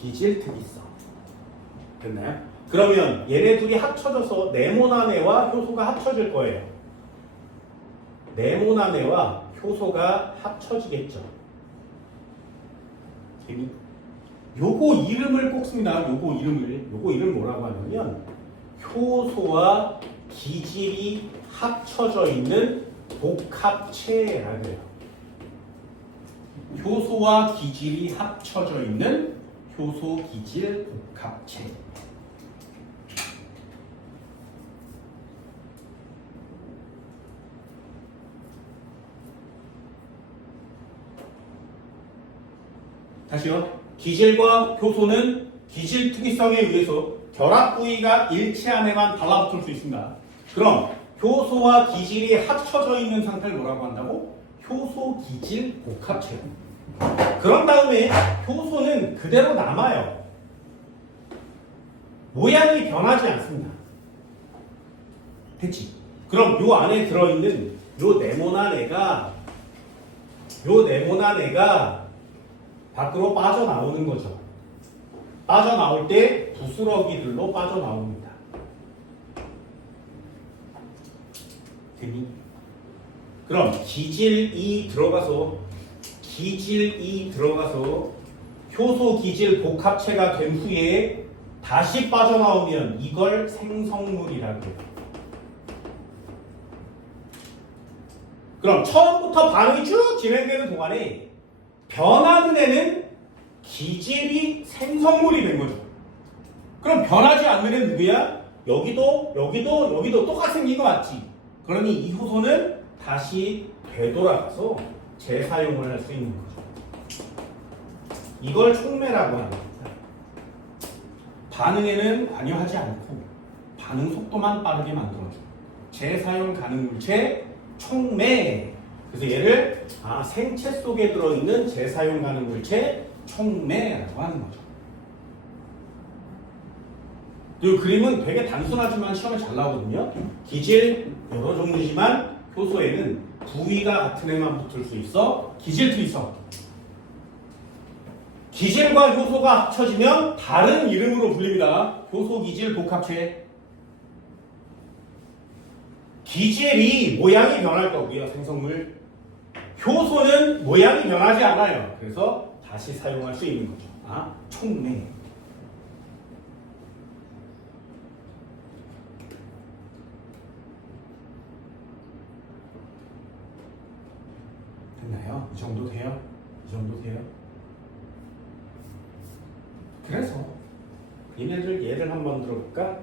기질특이성. 됐나요? 그러면 얘네 둘이 합쳐져서 네모난 애와 효소가 합쳐질 거예요. 네모난 애와 효소가 합쳐지겠죠. 요거 이름을 꼭 씁니다. 요거 이름 뭐라고 하냐면 효소와 기질이 합쳐져 있는 복합체라고 해요. 효소와 기질이 합쳐져 있는 효소 기질 복합체. 다시요. 기질과 효소는 기질 특이성에 의해서 결합 부위가 일치한 애만 달라붙을 수 있습니다. 그럼 효소와 기질이 합쳐져 있는 상태를 뭐라고 한다고? 효소 기질 복합체. 그런 다음에 효소는 그대로 남아요. 모양이 변하지 않습니다. 됐지? 그럼 요 안에 들어있는 요 네모난 애가 밖으로 빠져나오는 거죠. 빠져나올 때 부스러기들로 빠져나옵니다. 되니? 그럼 기질이 들어가서 효소 기질 복합체가 된 후에 다시 빠져나오면 이걸 생성물이라고 해요. 그럼 처음부터 반응이 쭉 진행되는 동안에 변하는 애는 기질이 생성물이 된 거죠. 그럼 변하지 않는 애는 누구야? 여기도 똑같이 생긴 거 맞지? 그러니 이 효소는 다시 되돌아가서 재사용을 할 수 있는 거죠. 이걸 촉매라고 합니다. 반응에는 관여하지 않고 반응 속도만 빠르게 만들어줘. 재사용 가능 물체 촉매. 그래서 얘를 생체 속에 들어있는 재사용 가능 물체 촉매라고 하는 거죠. 이 그림은 되게 단순하지만 시험에 잘 나오거든요. 기질 여러 종류지만 효소에는 부위가 같은 애만 붙을 수 있어. 기질특이성. 기질과 효소가 합쳐지면 다른 이름으로 불립니다. 효소기질 복합체. 기질이 모양이 변할 거고요. 생성물. 효소는 모양이 변하지 않아요. 그래서 다시 사용할 수 있는 거죠. 촉매. 됐나요? 이 정도 돼요? 그래서 얘를 한번 들어볼까?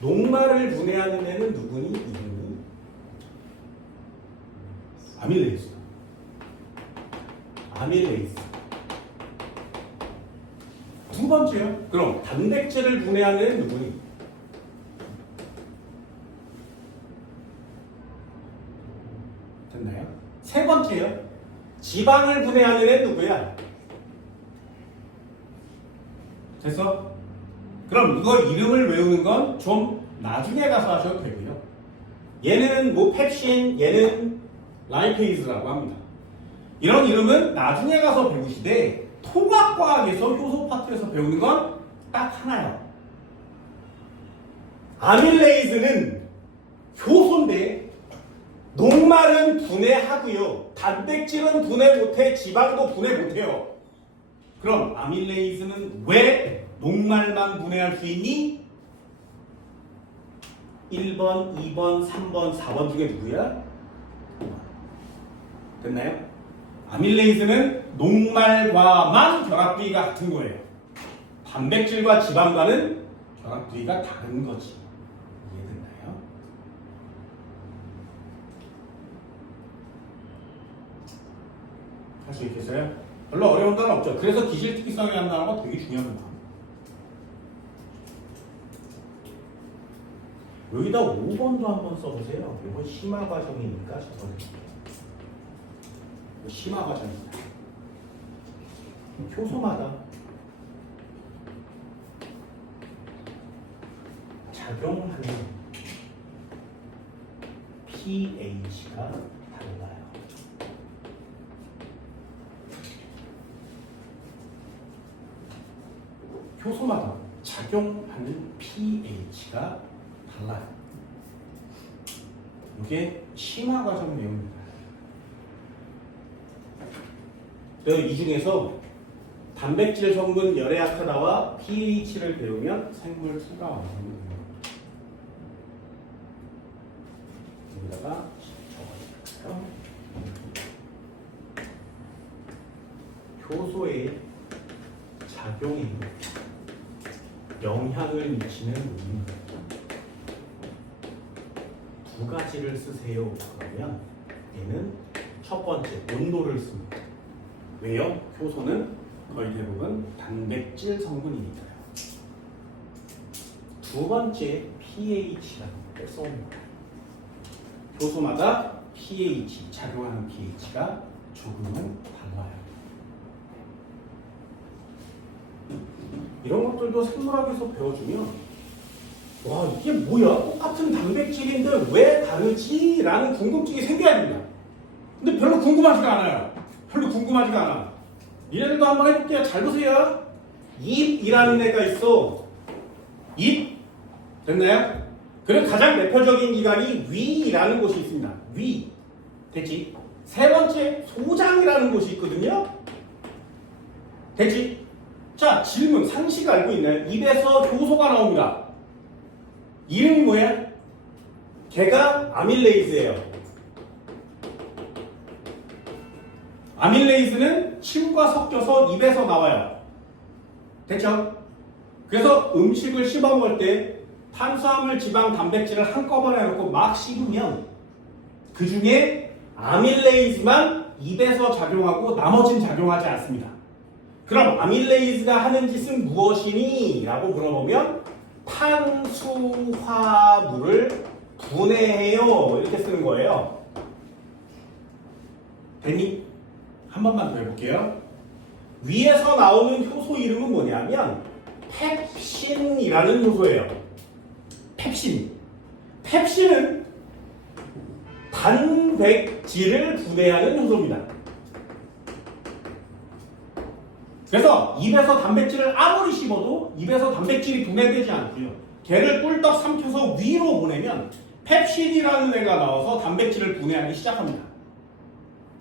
녹말을 분해하는 애는 누구니? 이름이 아밀레이스. 두 번째요. 그럼 단백질을 분해하는 애는 누구니? 됐나요? 세 번째요. 지방을 분해하는 애는 누구야? 됐어? 그럼 이거 이름을 외우는 건 좀 나중에 가서 하셔도 되고요. 얘는 뭐 펩신, 얘는 라이페이즈라고 합니다. 이런 이름은 나중에 가서 배우시되 통합과학에서 효소 파트에서 배우는 건 딱 하나요. 아밀레이즈는 효소인데 녹말은 분해하고요. 단백질은 분해 못해, 지방도 분해 못해요. 그럼 아밀레이즈는 왜 녹말만 분해할 수 있니? 1번, 2번, 3번, 4번 중에 누구야? 됐나요? 아밀레이즈는 녹말과만 결합부위가 같은 거예요. 단백질과 지방과는 결합부위가 다른 거지. 이해됐나요? 할 수 있겠어요? 별로 어려운 건 없죠. 그래서 기질 특이성이 한다는 거 되게 중요합니다. 여기다 5번도 한번 써보세요. 이건 심화 과정이니까 적어드릴게요. 심화 과정입니다. 효소마다 작용하는 pH가 달라요. 효소마다 작용하는 pH가 달라요. 이게 심화 과정 내용입니다. 이 중에서 단백질 성분 열애아크다와 pH를 배우면 생물 2가 완성됩니다. 여기다가 적어줄까요? 효소의 작용에 영향을 미치는 논문 두 가지를 쓰세요. 그러면 얘는 첫 번째 온도를 씁니다. 왜요? 효소는 거의 대부분 단백질 성분이니까요. 두 번째 pH라는 걸 씁니다. 효소마다 pH, 작용하는 pH가 조금은 달라요. 이런 것들도 생물학에서 배워주면 와 이게 뭐야? 똑같은 단백질인데 왜 다르지? 라는 궁금증이 생겨야 됩니다. 근데 별로 궁금하지가 않아요. 별로 궁금하지가 않아. 얘네들도 한번 해볼게요. 잘 보세요. 잎이라는 애가 있어. 잎 됐나요? 그리고 가장 대표적인 기관이 위라는 곳이 있습니다. 위 됐지? 세 번째 소장이라는 곳이 있거든요. 됐지? 자 질문 상식 알고 있나요? 입에서 효소가 나옵니다. 이름이 뭐야? 걔가 아밀레이즈예요. 아밀레이즈는 침과 섞여서 입에서 나와요. 됐죠? 그래서 음식을 씹어 먹을 때 탄수화물, 지방, 단백질을 한꺼번에 넣고 막 씹으면 그 중에 아밀레이즈만 입에서 작용하고 나머지는 작용하지 않습니다. 그럼 아밀레이즈가 하는 짓은 무엇이니? 라고 물어보면 탄수화물을 분해해요. 이렇게 쓰는 거예요. 됐니? 한 번만 더 해볼게요. 위에서 나오는 효소 이름은 뭐냐면 펩신이라는 효소예요. 펩신. 펩신은 단백질을 분해하는 효소입니다. 그래서 입에서 단백질을 아무리 씹어도 입에서 단백질이 분해되지 않고요. 걔를 꿀떡 삼켜서 위로 보내면 펩신이라는 애가 나와서 단백질을 분해하기 시작합니다.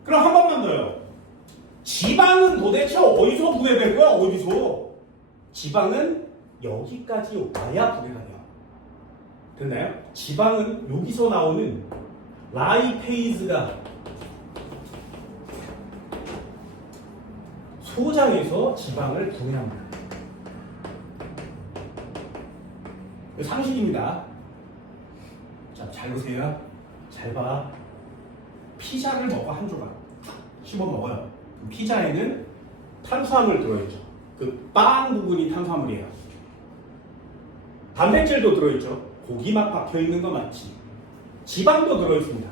그럼 한 번만 더요. 지방은 도대체 어디서 분해된 거야? 어디서? 지방은 여기까지 와야 분해가 돼요. 됐나요? 지방은 여기서 나오는 라이페이즈가 소장에서 지방을 분해합니다. 상식입니다. 자, 잘 보세요. 잘 봐. 피자를 먹어 한 조각 씹어 먹어요. 피자에는 탄수화물 들어있죠. 그 빵 부분이 탄수화물이에요. 단백질도 들어있죠. 고기 맛 박혀있는 거 맞지? 지방도 들어있습니다.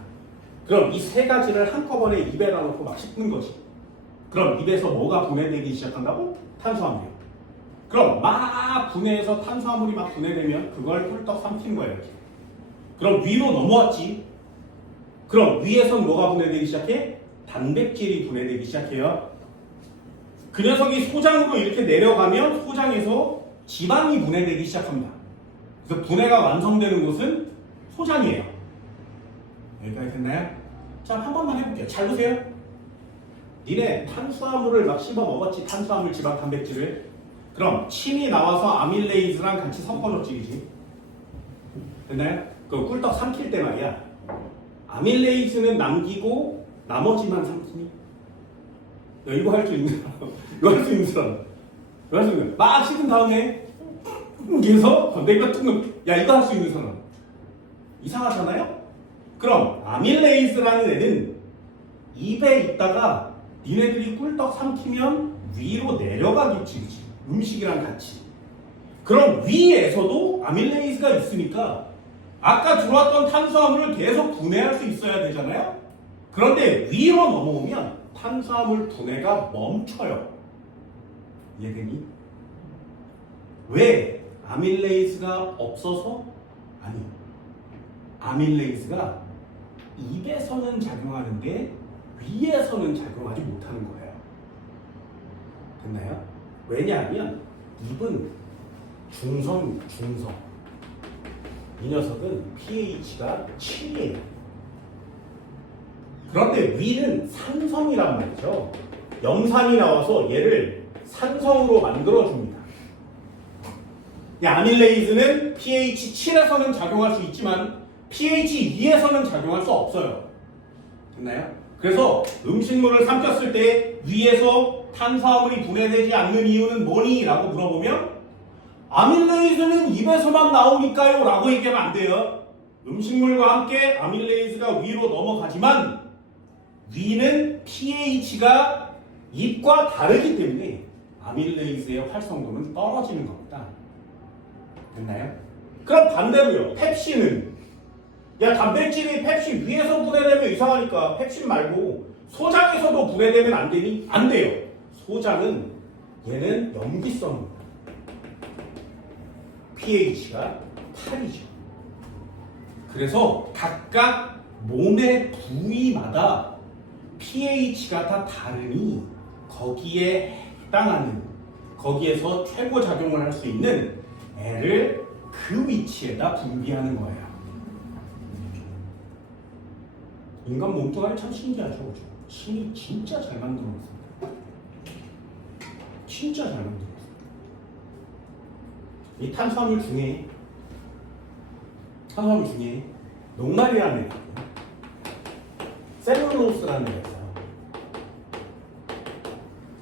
그럼 이 세 가지를 한꺼번에 입에다 넣고 막 씹는 거지. 그럼 입에서 뭐가 분해되기 시작한다고? 탄수화물이요. 그럼 막 분해해서 탄수화물이 막 분해되면 그걸 꿀떡 삼키는 거예요. 이렇게. 그럼 위로 넘어왔지. 그럼 위에선 뭐가 분해되기 시작해? 단백질이 분해되기 시작해요. 그 녀석이 소장으로 이렇게 내려가면 소장에서 지방이 분해되기 시작합니다. 그래서 분해가 완성되는 곳은 소장이에요. 여기까지 됐나요? 자, 한 번만 해볼게요. 잘 보세요. 니네 탄수화물을 막 씹어 먹었지. 탄수화물, 지방, 단백질을. 그럼 침이 나와서 아밀레이즈랑 같이 섞어줬지, 그지? 됐나요? 그 꿀떡 삼킬 때 말이야. 아밀레이즈는 남기고 나머지만 삼키니? 야, 이거 할 수 있는 사람. 이거 할 수 있는 사람. 이거 할 수 있는 사람. 막 식은 다음에 그래서 내가 뜯는 야 이거 할 수 있는 사람. 이상하잖아요? 그럼 아밀레이즈라는 애는 입에 있다가 니네들이 꿀떡 삼키면 위로 내려가겠지, 그치? 음식이랑 같이. 그럼 위에서도 아밀레이즈가 있으니까 아까 들어왔던 탄수화물을 계속 분해할 수 있어야 되잖아요? 그런데 위로 넘어오면 탄수화물 분해가 멈춰요. 이해되니? 왜? 아밀레이즈가 없어서? 아니요. 아밀레이즈가 입에서는 작용하는데 위에서는 작용하지 못하는 거예요. 됐나요? 왜냐하면 입은 중성. 이 녀석은 pH가 7이에요. 그런데 위는 산성이란 말이죠. 염산이 나와서 얘를 산성으로 만들어줍니다. 아밀레이즈는 pH 7에서는 작용할 수 있지만 pH 2에서는 작용할 수 없어요. 됐나요? 그래서 음식물을 삼켰을 때 위에서 탄수화물이 분해되지 않는 이유는 뭐니? 라고 물어보면 아밀레이즈는 입에서만 나오니까요 라고 얘기하면 안 돼요. 음식물과 함께 아밀레이즈가 위로 넘어가지만 위는 pH가 입과 다르기 때문에 아밀레이즈의 활성도는 떨어지는 겁니다. 됐나요? 그럼 반대로요. 펩신은 단백질이 펩신 위에서 분해되면 이상하니까 펩신 말고 소장에서도 분해되면 안 되니? 안 돼요. 소장은 얘는 염기성입니다. pH가 8이죠. 그래서 각각 몸의 부위마다 pH가 다 다르니 거기에 해당하는 거기에서 최고 작용을 할 수 있는 애를 그 위치에다 분비하는 거예요. 인간 몸뚱아리 참 신기하죠, 그죠? 신이 진짜 잘 만들어놨습니다. 진짜 잘 만들어놨습니다. 이 탄수화물 중에 녹말이라는 애가 있고 셀룰로스라는 애가 있어요.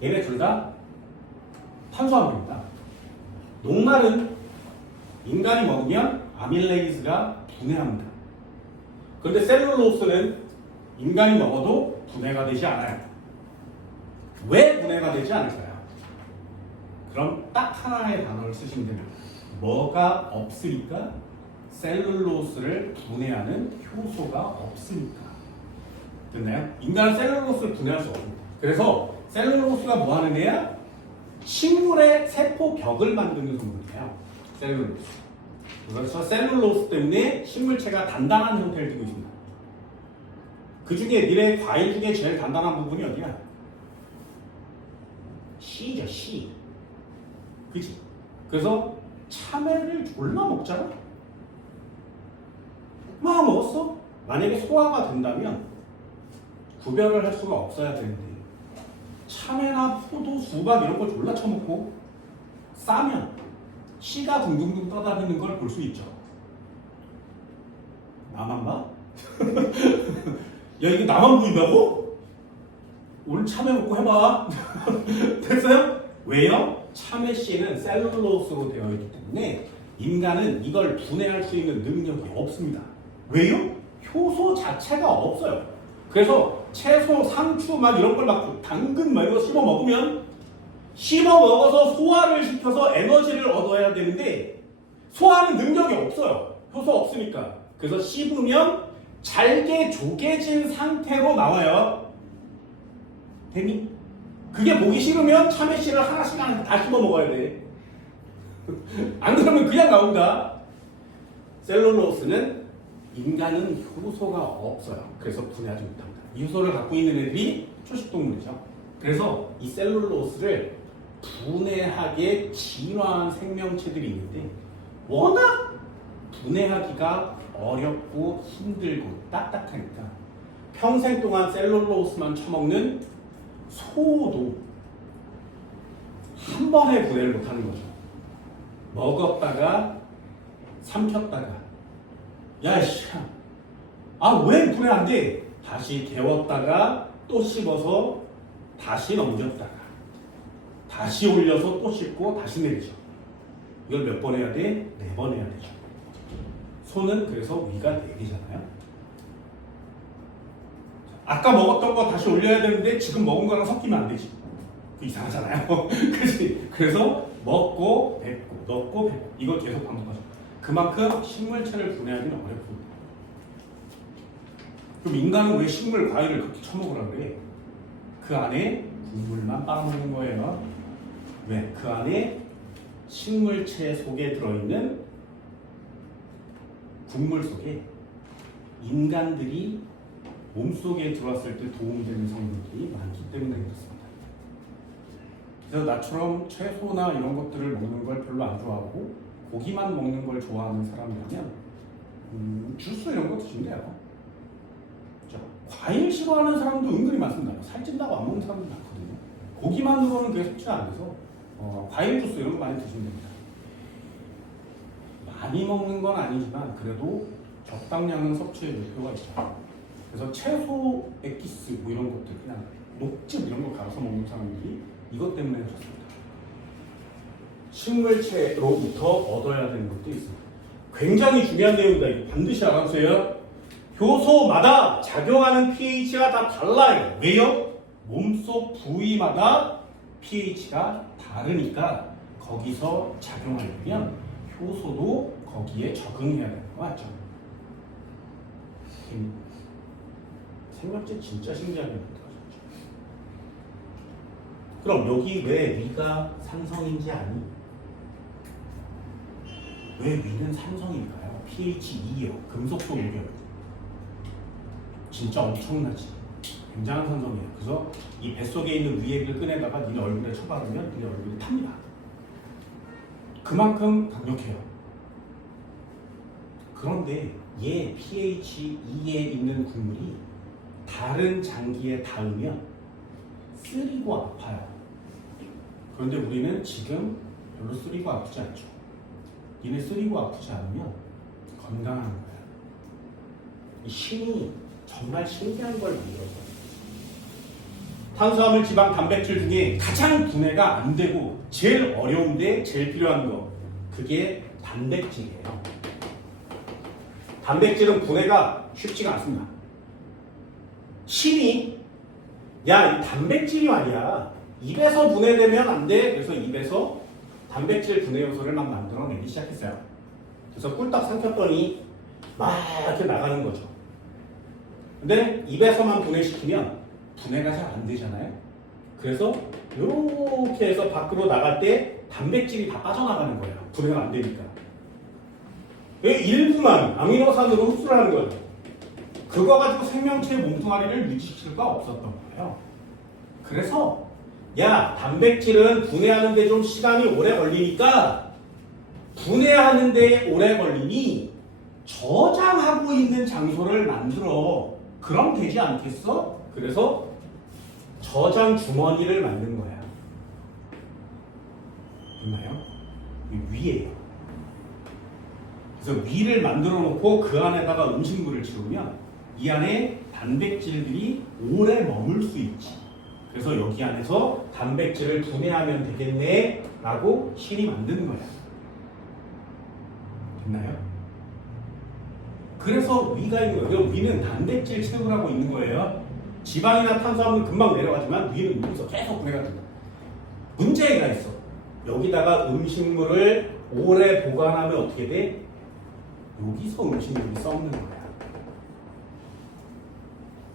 얘네 둘 다 탄수화물입니다. 녹말은 인간이 먹으면 아밀레이즈가 분해합니다. 그런데 셀룰로스는 인간이 먹어도 분해가 되지 않아요. 왜 분해가 되지 않을까요? 그럼 딱 하나의 단어를 쓰시면 됩니다. 뭐가 없으니까? 셀룰로스를 분해하는 효소가 없으니까. 됐나요? 인간은 셀룰로스를 분해할 수 없습니다. 그래서 셀룰로스가 뭐 하는 애야? 식물의 세포벽을 만드는 성분이에요. 셀룰로스. 그래서 셀룰로스 때문에 식물체가 단단한 형태를 띠고 있습니다. 그 중에 니네 과일 중에 제일 단단한 부분이 어디야? 씨죠, 씨. 그치? 그래서 참외를 졸라 먹잖아? 막 먹었어? 만약에 소화가 된다면 구별을 할 수가 없어야 되는데 참외나 포도, 수박 이런 걸 졸라 쳐먹고 싸면 씨가 둥둥둥 떠다니는 걸 볼 수 있죠. 나만 봐? 야, 이게 나만 보인다고? 오늘 참외 먹고 해봐. 됐어요? 왜요? 참외 씨는 셀룰로스로 되어 있기 때문에 인간은 이걸 분해할 수 있는 능력이 없습니다. 왜요? 효소 자체가 없어요. 그래서 채소, 상추 막 이런 걸 막 당근 막 이런 거 씹어 먹으면 씹어 먹어서 소화를 시켜서 에너지를 얻어야 되는데 소화하는 능력이 없어요. 효소 없으니까. 그래서 씹으면 잘게 조개진 상태로 나와요. 되니? 그게 보기 싫으면 참외씨를 하나씩 다 씹어 먹어야 돼. 안 그러면 그냥 나온다. 셀룰로스는 인간은 효소가 없어요. 그래서 분해하지 못합니다. 이 효소를 갖고 있는 애들이 초식동물이죠. 그래서 이 셀룰로스를 분해하게 진화한 생명체들이 있는데 워낙 분해하기가 어렵고 힘들고 딱딱하니까 평생 동안 셀룰로스만 처먹는 소도 한 번에 분해를 못하는 거죠. 먹었다가 삼켰다가 야씨 왜 분해 안 돼? 다시 데웠다가 또 씹어서 다시 넘겼다가 다시 올려서 또 씹고 다시 내리죠. 이걸 몇 번 해야 돼? 4번 해야 되죠. 소는 그래서 위가 4개잖아요. 아까 먹었던 거 다시 올려야 되는데 지금 먹은 거랑 섞이면 안 되지. 그 이상하잖아요. 그렇지? 그래서 먹고 뱉고 넣고 뱉고 이걸 계속 반복하죠. 그만큼 식물체를 분해하기는 어렵습니다. 그럼 인간은 왜 식물 과일을 그렇게 처먹으라 그래? 그 안에 국물만 빨아먹는 거예요. 왜? 그 안에 식물체 속에 들어있는 국물 속에 인간들이 몸속에 들어왔을 때 도움되는 성분들이 많기 때문에 그렇습니다. 그래서 나처럼 채소나 이런 것들을 먹는 걸 별로 안 좋아하고 고기만 먹는 걸 좋아하는 사람이라면 주스 이런 거 드시면 돼요. 과일 싫어하는 사람도 은근히 많습니다. 살찐다고 안 먹는 사람도 많거든요. 고기만으로는 그게 섭취가 안 돼서 과일 주스 이런 거 많이 드시면 됩니다. 많이 먹는 건 아니지만 그래도 적당량은 섭취해 줄 필요가 있죠. 그래서 채소 엑기스 뭐 이런 것들 그냥 녹즙 이런 거 갈아서 먹는 사람들이 이것 때문에 그렇습니다. 식물체로부터 얻어야 되는 것도 있습니다. 굉장히 중요한 내용이다. 이거 반드시 알아주세요. 효소마다 작용하는 pH가 다 달라요. 왜요? 몸속 부위마다 pH가 다르니까 거기서 작용하려면 효소도 거기에 적응해야 되는 거 맞죠? 생명체 진짜 신기하게 만들어졌죠. 그럼 여기 왜 위가 산성인지 아니? 왜 위는 산성일까요? pH 2요. 금속도 녹여요. 진짜 엄청나지. 굉장한 산성이에요. 그래서 이 뱃속에 있는 위액을 꺼내다가 니네 얼굴에 쳐바르면 니네 얼굴이 탑니다. 그만큼 강력해요. 그런데 얘 pH 2에 있는 국물이 다른 장기에 닿으면 쓰리고 아파요. 그런데 우리는 지금 별로 쓰리고 아프지 않죠. 니네 쓰리고 아프지 않으면 건강한 거야. 신이 정말 신기한 걸 만들어서 탄수화물, 지방, 단백질 중에 가장 분해가 안 되고 제일 어려운데 제일 필요한 거 그게 단백질이에요. 단백질은 분해가 쉽지가 않습니다. 신이 야, 이 단백질이 말이야 입에서 분해되면 안 돼. 그래서 입에서 단백질 분해 요소를 막 만들어내기 시작했어요. 그래서 꿀딱 삼켰더니 막 이렇게 나가는 거죠. 근데 입에서만 분해시키면 분해가 잘 안 되잖아요. 그래서 이렇게 해서 밖으로 나갈 때 단백질이 다 빠져나가는 거예요. 분해가 안 되니까. 일부만 아미노산으로 흡수를 하는 거예요. 그거 가지고 생명체의 몸뚱아리를 유지시킬 수가 없었던 거예요. 그래서 야, 단백질은 분해하는데 좀 시간이 오래 걸리니까 분해하는데 오래 걸리니 저장하고 있는 장소를 만들어. 그럼 되지 않겠어? 그래서 저장 주머니를 만든 거야. 됐나요? 위에요. 그래서 위를 만들어 놓고 그 안에다가 음식물을 채우면 이 안에 단백질들이 오래 머물 수 있지. 그래서 여기 안에서 단백질을 분해하면 되겠네 라고 신이 만드는 거야. 됐나요? 그래서 위가 있는 거예요. 위는 단백질 채우라고 있는 거예요. 지방이나 탄수화물은 금방 내려가지만 위는 여기서 계속 분해가 된다. 문제가 있어. 여기다가 음식물을 오래 보관하면 어떻게 돼? 여기서 음식물이 썩는 거야.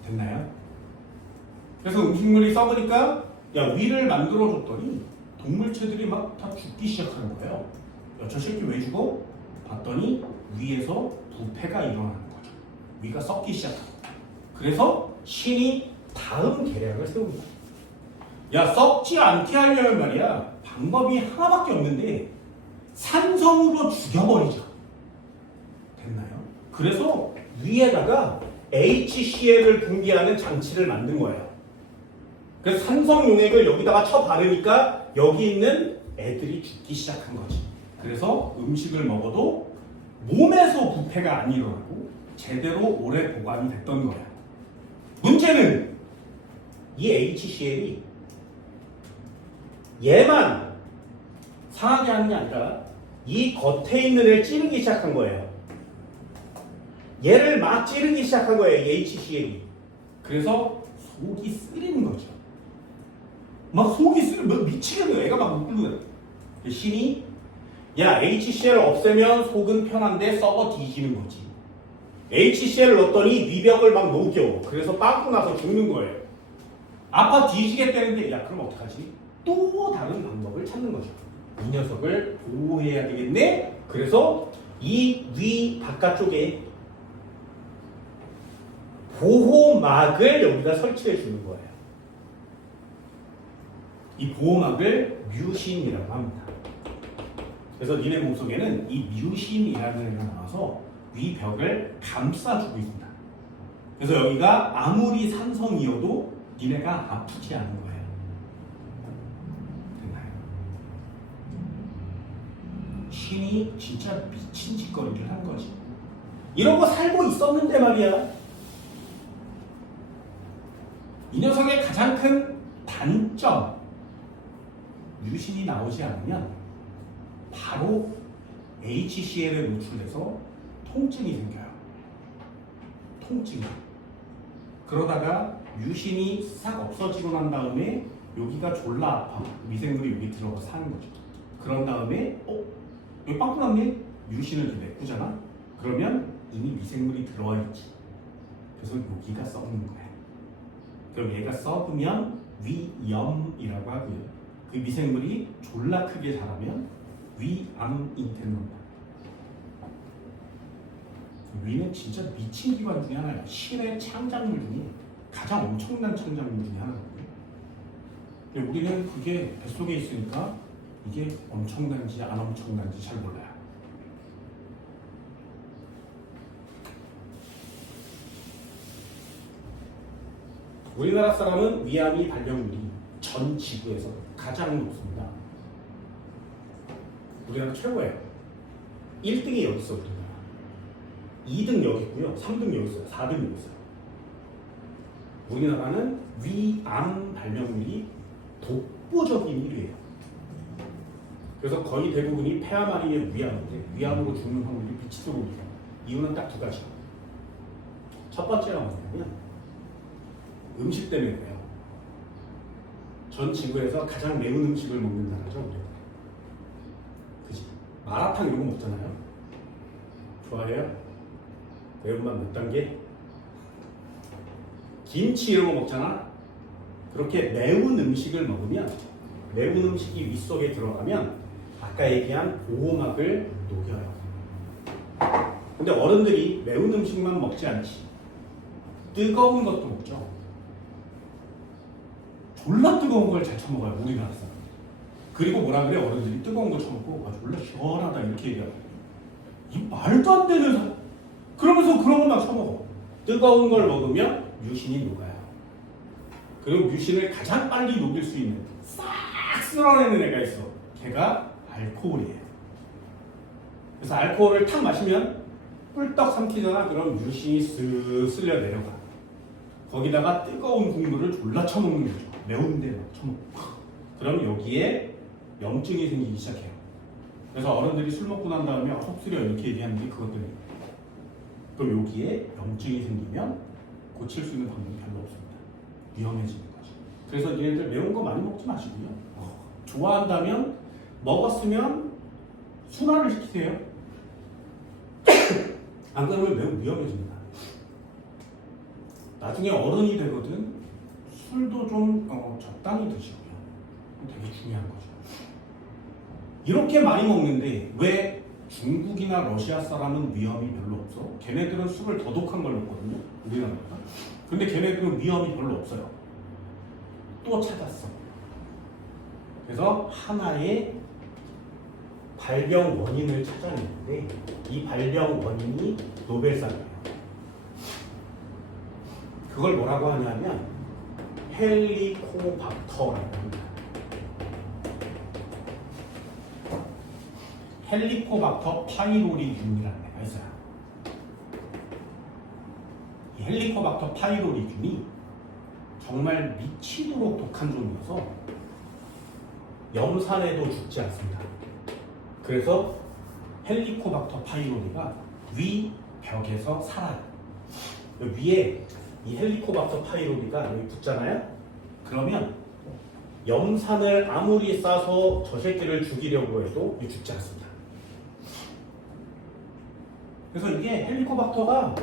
됐나요? 그래서 음식물이 썩으니까 야, 위를 만들어줬더니 동물체들이 막 다 죽기 시작하는 거예요. 야, 저 새끼 왜 죽어? 봤더니 위에서 부패가 일어나는 거죠. 위가 썩기 시작합니다. 그래서 신이 다음 계략을 세웁니다. 야, 썩지 않게 하려면 말이야 방법이 하나밖에 없는데 산성으로 죽여버리자. 됐나요? 그래서 위에다가 HCl을 분비하는 장치를 만든 거예요. 그래서 산성 용액을 여기다가 쳐 바르니까 여기 있는 애들이 죽기 시작한 거지. 그래서 음식을 먹어도 몸에서 부패가 안 일어나고 제대로 오래 보관이 됐던 거야. 문제는 이 HCl이 얘만 상하게 하는 게 아니라 이 겉에 있는 애를 찌르기 시작한 거예요. 얘를 막 찌르기 시작한 거예요, 이 HCl이. 그래서 속이 쓰리는 거죠. 막 속이 쓰리, 막 미치겠네. 애가 막 웃는 거야. 신이 야, HCl을 없애면 속은 편한데 썩어 뒤지는 거지. HCl을 넣었더니 위벽을 막 녹여. 그래서 빵꾸 나서 죽는 거예요. 아파 뒤지겠다는데 야, 그럼 어떡하지? 또 다른 방법을 찾는 거죠. 이 녀석을 보호해야 되겠네. 그래서 이 위 바깥쪽에 보호막을 여기다 설치해 주는 거예요. 이 보호막을 뮤신이라고 합니다. 그래서 니네 몸속에는 이 뮤신이라는 애가 나와서 위 벽을 감싸주고 있습니다. 그래서 여기가 아무리 산성이어도 니네가 아프지 않은 거예요. 됐나요? 신이 진짜 미친 짓거리를 한 거지. 이런 거 살고 있었는데 말이야. 이 녀석의 가장 큰 단점, 유신이 나오지 않으면 바로 HCl에 노출돼서 통증이 생겨요. 통증이. 그러다가 유신이 싹 없어지고 난 다음에 여기가 졸라 아파. 미생물이 여기 들어가서 사는 거죠. 그런 다음에 여기 빵꾸 났네? 유신을 이렇게 메꾸잖아? 그러면 이미 미생물이 들어와 있지. 그래서 여기가 썩는 거야. 그럼 얘가 썩으면 위염이라고 하고요. 그 미생물이 졸라 크게 자라면 위암 잉태는 온다. 위는 진짜 미친 기관 중에 하나예요. 실의 창작물 중에 가장 엄청난 창작물 중에 하나거든요. 근데 우리는 그게 뱃속에 있으니까 이게 엄청난지 안 엄청난지 잘 몰라요. 우리나라 사람은 위암이 발병률이 전 지구에서 가장 높습니다. 우리나라 최고예요. 1등이 여기 있어, 우리나라. 2등 여기 있고요. 3등 여기 있어요. 4등 여기 있어요. 우리나라는 위암 발병률이 독보적인 1위예요. 그래서 거의 대부분이 폐암 아니면 위암인데 위암으로 죽는 확률이 미치도록 높아요. 이유는 딱 두 가지. 첫 번째가 뭐냐면 음식 때문에 그래요. 전 지구에서 가장 매운 음식을 먹는 나라죠, 우리가. 그지? 마라탕 이런 거 먹잖아요. 좋아해요? 매운맛 몇 단계? 김치 이런 거 먹잖아. 그렇게 매운 음식을 먹으면, 매운 음식이 윗속에 들어가면 아까 얘기한 보호막을 녹여요. 근데 어른들이 매운 음식만 먹지 않지. 뜨거운 것도 먹죠. 졸라 뜨거운 걸 잘 처먹어요, 우리나라 사람. 그리고 뭐라 그래, 어른들이 뜨거운 거 처먹고 졸라 시원하다 이렇게 얘기하고. 이 말도 안 되는 사람. 그러면서 그런 것만 처먹어. 뜨거운 걸 먹으면 유신이 녹아요. 그리고 유신을 가장 빨리 녹일 수 있는 싹 쓸어내는 애가 있어. 걔가 알코올이에요. 그래서 알코올을 탁 마시면 꿀떡 삼키잖아. 그럼 유신이 쓱 쓸려 내려가. 거기다가 뜨거운 국물을 졸라 처먹는 거죠. 매운데 막 처먹고. 그럼 여기에 염증이 생기기 시작해요. 그래서 어른들이 술 먹고 난 다음에 속 쓰려 이렇게 얘기하는 게 그것 때문에. 그럼 여기에 염증이 생기면 고칠 수 있는 방법이 별로 없습니다. 위험해지는 거죠. 그래서 얘네들 매운 거 많이 먹지 마시고요. 좋아한다면 먹었으면 순화를 시키세요. 안 그러면 매우 위험해집니다. 나중에 어른이 되거든 술도 좀 적당히 드시고요. 되게 중요한 거죠. 이렇게 많이 먹는데 왜 중국이나 러시아 사람은 위험이 별로 없어? 걔네들은 술을 더 독한 걸 먹거든요. 우리나라보다. 근데 걔네들은 위험이 별로 없어요. 또 찾았어. 그래서 하나의 발병 원인을 찾아냈는데 이 발병 원인이 노벨상이에요. 그걸 뭐라고 하냐면 헬리코박터라고 합니다. 헬리코박터 파이로리균이라는 애가 있어요. 이 헬리코박터 파이로리균이 정말 미치도록 독한 종이어서 염산에도 죽지 않습니다. 그래서 헬리코박터 파이로리가 위 벽에서 살아요. 위에 이 헬리코박터 파이로리가 여기 붙잖아요. 그러면 염산을 아무리 싸서 저 새끼를 죽이려고 해도 죽지 않습니다. 그래서 이게 헬리코박터가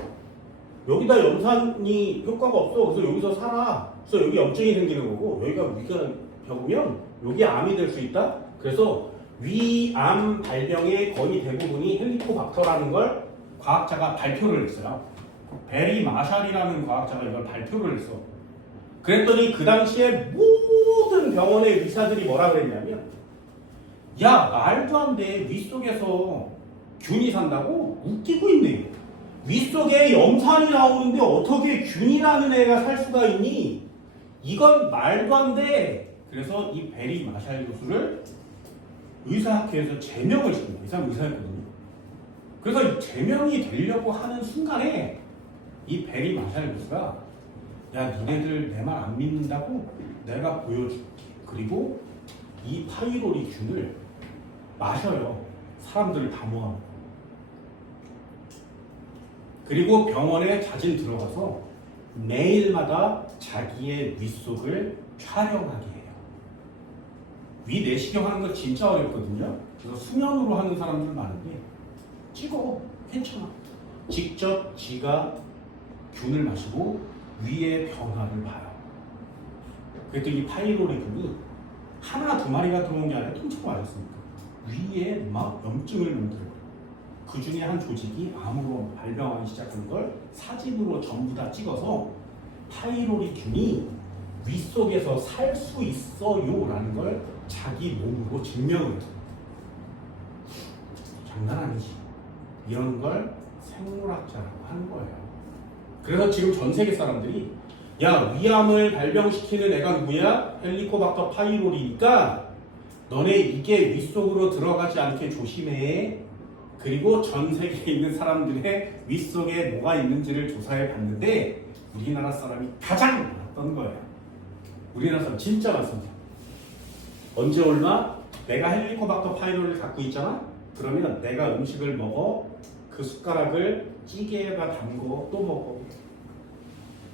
여기다 염산이 효과가 없어. 그래서 여기서 살아. 그래서 여기 염증이 생기는 거고, 여기가 위가 벽이면 여기 암이 될 수 있다. 그래서 위암 발병의 거의 대부분이 헬리코박터라는 걸 과학자가 발표를 했어요. 베리 마샬이라는 과학자가 이걸 발표를 했어. 그랬더니 그 당시에 모든 병원의 의사들이 뭐라 그랬냐면, 야, 말도 안 돼. 위 속에서 균이 산다고? 웃기고 있네. 위 속에 염산이 나오는데 어떻게 균이라는 애가 살 수가 있니? 이건 말도 안 돼. 그래서 이 베리 마샬 교수를 의사학회에서 제명을 시킵니다. 이 사람 의사였거든요. 그래서 이 제명이 되려고 하는 순간에 이 베리 마샬 교수가, 야, 니네들 내 말 안 믿는다고? 내가 보여줄게. 그리고 이 파이로리 균을 마셔요. 사람들을 다 모아놓고. 그리고 병원에 자진 들어가서 매일마다 자기의 윗속을 촬영하게 해요. 위 내시경 하는 거 진짜 어렵거든요. 그래서 수면으로 하는 사람들 많은데 찍어. 괜찮아. 직접 지가 균을 마시고 위의 변화를 봐요. 그랬더니 이 파이로리 균이 하나 두 마리가 들어온 게 아니라 통째로 맞았으니까 위에 막 염증을 만들어요. 그 중에 한 조직이 암으로 발병하기 시작한 걸 사진으로 전부 다 찍어서 파이로리 균이 위 속에서 살 수 있어요 라는 걸 자기 몸으로 증명을 해요. 장난 아니지. 이런 걸 생물학자라고 하는 거예요. 그래서 지금 전 세계 사람들이, 야, 위암을 발병시키는 애가 누구야? 헬리코박터 파이로리니까 너네 이게 위 속으로 들어가지 않게 조심해. 그리고 전 세계에 있는 사람들의 위 속에 뭐가 있는지를 조사해 봤는데 우리나라 사람이 가장 많았던 거예요. 우리나라 사람 진짜 많습니다. 언제 얼마? 내가 헬리코박터 파이로리를 갖고 있잖아? 그러면 내가 음식을 먹어. 그 숟가락을 찌개에다 담궈 또 먹어.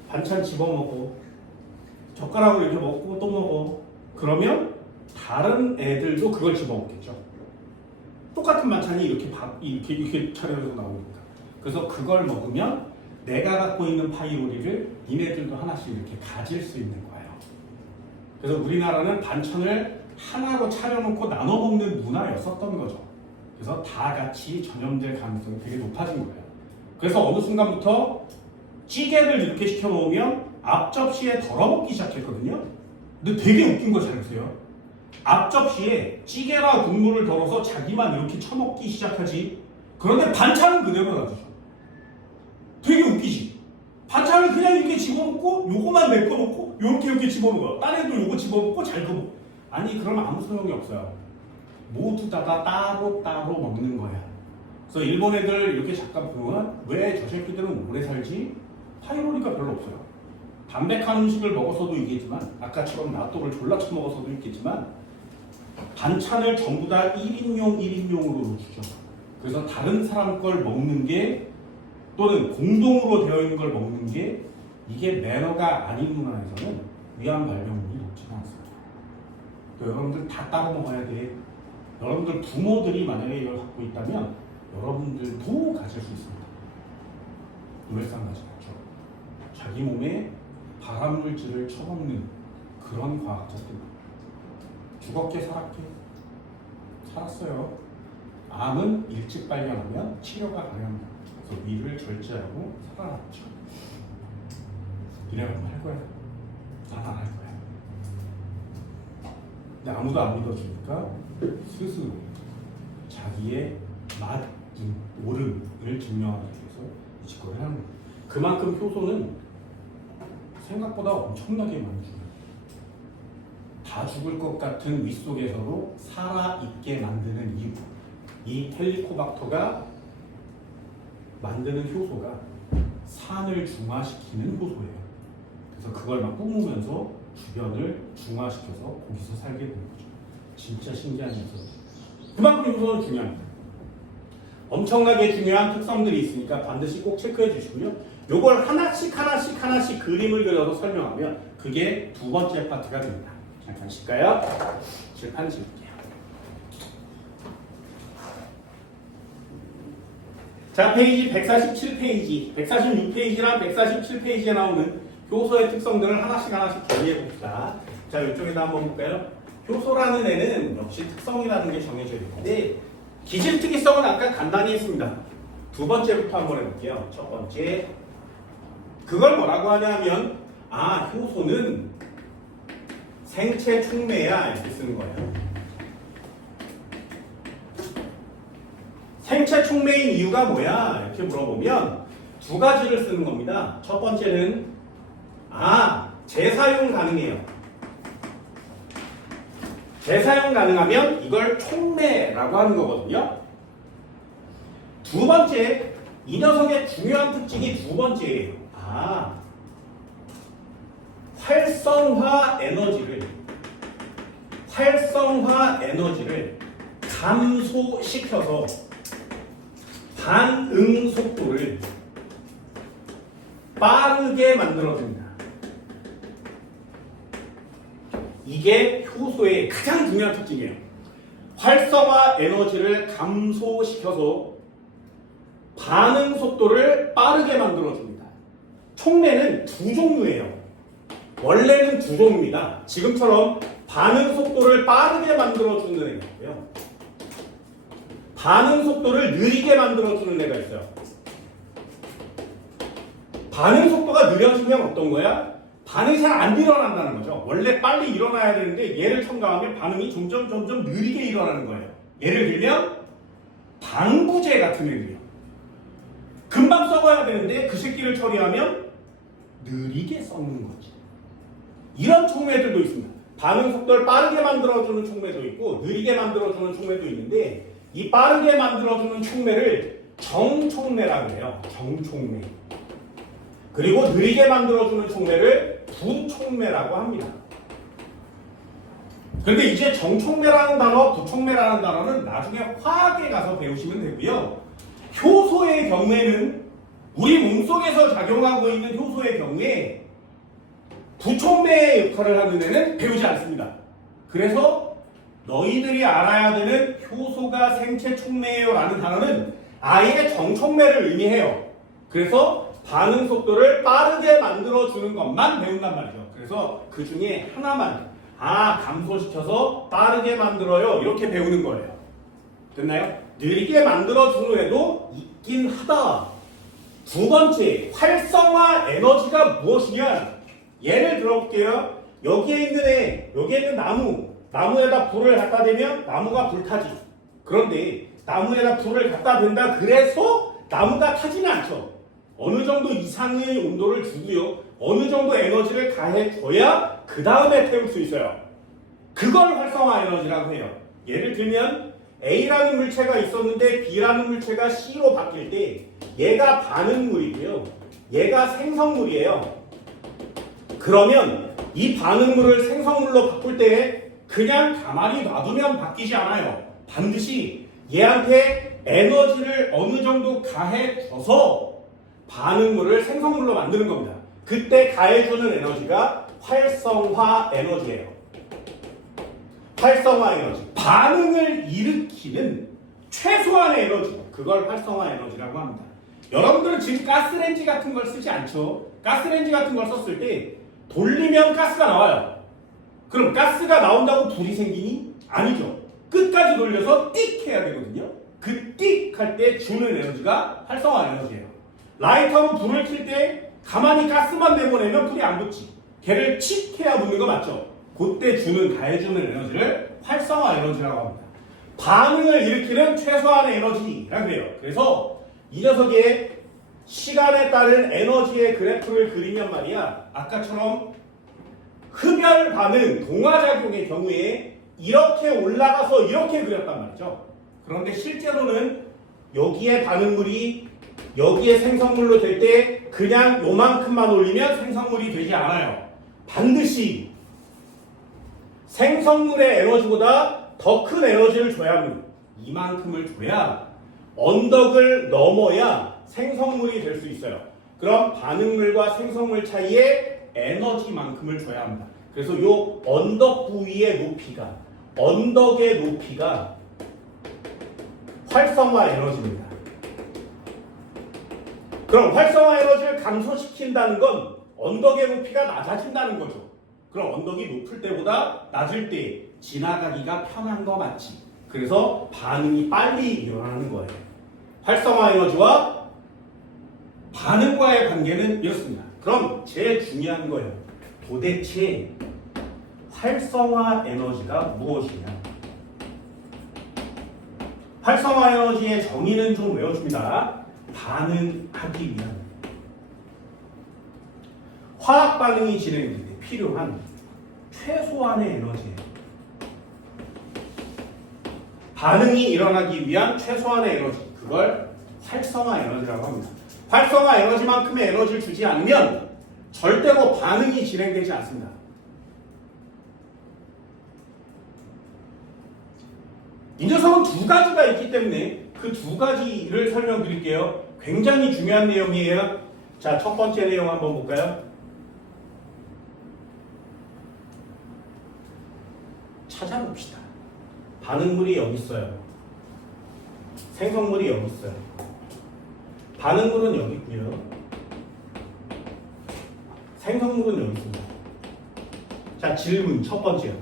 반찬 집어먹어. 젓가락으로 이렇게 먹고 또 먹어. 그러면 다른 애들도 그걸 집어먹겠죠. 똑같은 반찬이 이렇게 차려져서 나오니까. 그래서 그걸 먹으면 내가 갖고 있는 파이로리를 니네들도 하나씩 이렇게 가질 수 있는 거예요. 그래서 우리나라는 반찬을 하나로 차려놓고 나눠 먹는 문화였었던 거죠. 그래서 다 같이 전염될 가능성이 되게 높아진 거예요. 그래서 어느 순간부터 찌개를 이렇게 시켜 놓으면 앞 접시에 덜어먹기 시작했거든요. 근데 되게 웃긴 거 잘 보세요. 앞 접시에 찌개나 국물을 덜어서 자기만 이렇게 처먹기 시작하지. 그런데 반찬은 그대로 놔두죠. 되게 웃기지. 반찬을 그냥 이렇게 집어먹고 요거만 메꿔놓고 요렇게 집어먹어요. 딴 애도 요거 집어먹고 잘 먹고. 아니, 그러면 아무 소용이 없어요. 모두 다가 따로 먹는 거야. 그래서 일본 애들 이렇게 잠깐 보면 왜 저 새끼들은 오래 살지? 파이로리가 별로 없어요. 담백한 음식을 먹어서도 있겠지만, 아까처럼 낫또를 졸라 처먹어서도 있겠지만, 반찬을 전부 다 1인용으로 주죠. 그래서 다른 사람 걸 먹는 게, 또는 공동으로 되어 있는 걸 먹는 게, 이게 매너가 아닌 문화에서는 위암 발병률이 높지가 않습니다. 여러분들 다 따로 먹어야 돼. 여러분들 부모들이 만약에 이걸 갖고 있다면 여러분들도 가질 수 있습니다. 마찬가지죠. 자기 몸에 발암물질을 처먹는 그런 과학자들. 죽었게 살았게 살았어요. 암은 일찍 발견하면 치료가 가능합니다. 그래서 위를 절제하고 살아났죠. 이래가면 할 거야. 나는 안 할 거야. 근데 아무도 안 믿어주니까 스스로 자기의 옳음을 증명하기 위해서 이 짓거리를 하는 거예요. 그만큼 효소는 생각보다 엄청나게 많이 죽어요. 다 죽을 것 같은 윗속에서도 살아있게 만드는 이유. 이 헬리코박터가 만드는 효소가 산을 중화시키는 효소예요. 그래서 그걸 막 뿜으면서 주변을 중화시켜서 거기서 살게 되는 거죠. 진짜 신기한 녀석이죠. 그만큼 효소는 중요합니다. 엄청나게 중요한 특성들이 있으니까 반드시 꼭 체크해 주시고요. 요걸 하나씩 그림을 그려서 설명하면 그게 두 번째 파트가 됩니다. 잠깐 쉴까요? 칠판 칠게요. 자, 페이지 147페이지, 146페이지랑 147페이지에 나오는 효소의 특성들을 하나씩 정리해 봅시다. 자, 이쪽에다 한번 볼까요? 효소라는 애는 역시 특성이라는 게 정해져 있는데 기질특이성은 아까 간단히 했습니다. 두 번째부터 한번 해볼게요. 첫 번째, 그걸 뭐라고 하냐면 효소는 생체 촉매야 이렇게 쓰는 거예요. 생체 촉매인 이유가 뭐야? 이렇게 물어보면 두 가지를 쓰는 겁니다. 첫 번째는 재사용 가능해요. 재사용 가능하면 이걸 촉매라고 하는 거거든요. 두 번째, 이 녀석의 중요한 특징이 두 번째예요. 활성화 에너지를 감소시켜서 반응 속도를 빠르게 만들어줍니다. 이게 효소의 가장 중요한 특징이에요. 활성화 에너지를 감소시켜서 반응 속도를 빠르게 만들어줍니다. 촉매는 두 종류예요. 원래는 두 종류입니다. 지금처럼 반응 속도를 빠르게 만들어주는 애가 있고요. 반응 속도를 느리게 만들어주는 애가 있어요. 반응 속도가 느려지면 어떤 거야? 반응이 잘 안 일어난다는 거죠. 원래 빨리 일어나야 되는데 얘를 첨가하면 반응이 점점 느리게 일어나는 거예요. 예를 들면 방부제 같은 애들이요. 금방 썩어야 되는데 그 새끼를 처리하면 느리게 썩는 거지. 이런 촉매들도 있습니다. 반응 속도를 빠르게 만들어주는 촉매도 있고 느리게 만들어주는 촉매도 있는데 이 빠르게 만들어주는 촉매를 정촉매라고 해요. 정촉매. 그리고 느리게 만들어주는 촉매를 부촉매라고 합니다. 그런데 이제 정촉매라는 단어, 부촉매라는 단어는 나중에 화학에 가서 배우시면 되고요. 효소의 경우에는 우리 몸속에서 작용하고 있는 효소의 경우에 부촉매의 역할을 하는 애는 배우지 않습니다. 그래서 너희들이 알아야 되는 효소가 생체 촉매예요 라는 단어는 아예 정촉매를 의미해요. 그래서 반응 속도를 빠르게 만들어주는 것만 배운단 말이죠. 그래서 그 중에 하나만 감소시켜서 빠르게 만들어요 이렇게 배우는 거예요. 됐나요? 느리게 만들어주는 애도 있긴 하다. 두 번째, 활성화 에너지가 무엇이냐? 예를 들어볼게요. 여기에 있는 나무에다 불을 갖다 대면 나무가 불타지. 그런데 나무에다 불을 갖다 댄다 그래서 나무가 타지는 않죠. 어느 정도 이상의 온도를 주고요. 어느 정도 에너지를 가해줘야 그 다음에 태울 수 있어요. 그걸 활성화 에너지라고 해요. 예를 들면 A라는 물체가 있었는데 B라는 물체가 C로 바뀔 때 얘가 반응물이고요. 얘가 생성물이에요. 그러면 이 반응물을 생성물로 바꿀 때 그냥 가만히 놔두면 바뀌지 않아요. 반드시 얘한테 에너지를 어느 정도 가해줘서 반응물을 생성물로 만드는 겁니다. 그때 가해주는 에너지가 활성화 에너지예요. 활성화 에너지. 반응을 일으키는 최소한의 에너지. 그걸 활성화 에너지라고 합니다. 여러분들은 지금 가스레인지 같은 걸 쓰지 않죠? 가스레인지 같은 걸 썼을 때 돌리면 가스가 나와요. 그럼 가스가 나온다고 불이 생기니? 아니죠. 끝까지 돌려서 띡 해야 되거든요. 그 띡 할 때 주는 에너지가 활성화 에너지예요. 라이터로 불을 킬 때 가만히 가스만 내보내면 불이 안 붙지. 걔를 칙 해야 붙는 거 맞죠? 그때 가해주는 에너지를 활성화 에너지라고 합니다. 반응을 일으키는 최소한의 에너지라고 해요. 그래서 이 녀석의 시간에 따른 에너지의 그래프를 그리면 말이야, 아까처럼 흡열 반응, 동화작용의 경우에 이렇게 올라가서 이렇게 그렸단 말이죠. 그런데 실제로는 여기에 반응물이 여기에 생성물로 될 때 그냥 요만큼만 올리면 생성물이 되지 않아요. 반드시 생성물의 에너지보다 더 큰 에너지를 줘야 합니다. 이만큼을 줘야 언덕을 넘어야 생성물이 될 수 있어요. 그럼 반응물과 생성물 사이에 에너지만큼을 줘야 합니다. 그래서 요 언덕 부위의 높이가 언덕의 높이가 활성화 에너지입니다. 그럼 활성화 에너지를 감소시킨다는 건 언덕의 높이가 낮아진다는 거죠. 그럼 언덕이 높을 때보다 낮을 때 지나가기가 편한 거 맞지? 그래서 반응이 빨리 일어나는 거예요. 활성화 에너지와 반응과의 관계는 이렇습니다. 그럼 제일 중요한 거예요. 도대체 활성화 에너지가 무엇이냐? 활성화 에너지의 정의는 좀 외워줍니다. 반응하기 위한 화학 반응이 진행될 때 필요한 최소한의 에너지예요. 반응이 일어나기 위한 최소한의 에너지, 그걸 활성화 에너지라고 합니다. 활성화 에너지만큼의 에너지를 주지 않으면 절대로 반응이 진행되지 않습니다. 이 녀석은 두 가지가 있기 때문에 그 두 가지를 설명드릴게요. 굉장히 중요한 내용이에요. 자, 첫 번째 내용 한번 볼까요? 찾아봅시다. 반응물이 여기 있어요. 생성물이 여기 있어요. 반응물은 여기 있고요. 생성물은 여기 있습니다. 자, 질문 첫 번째요.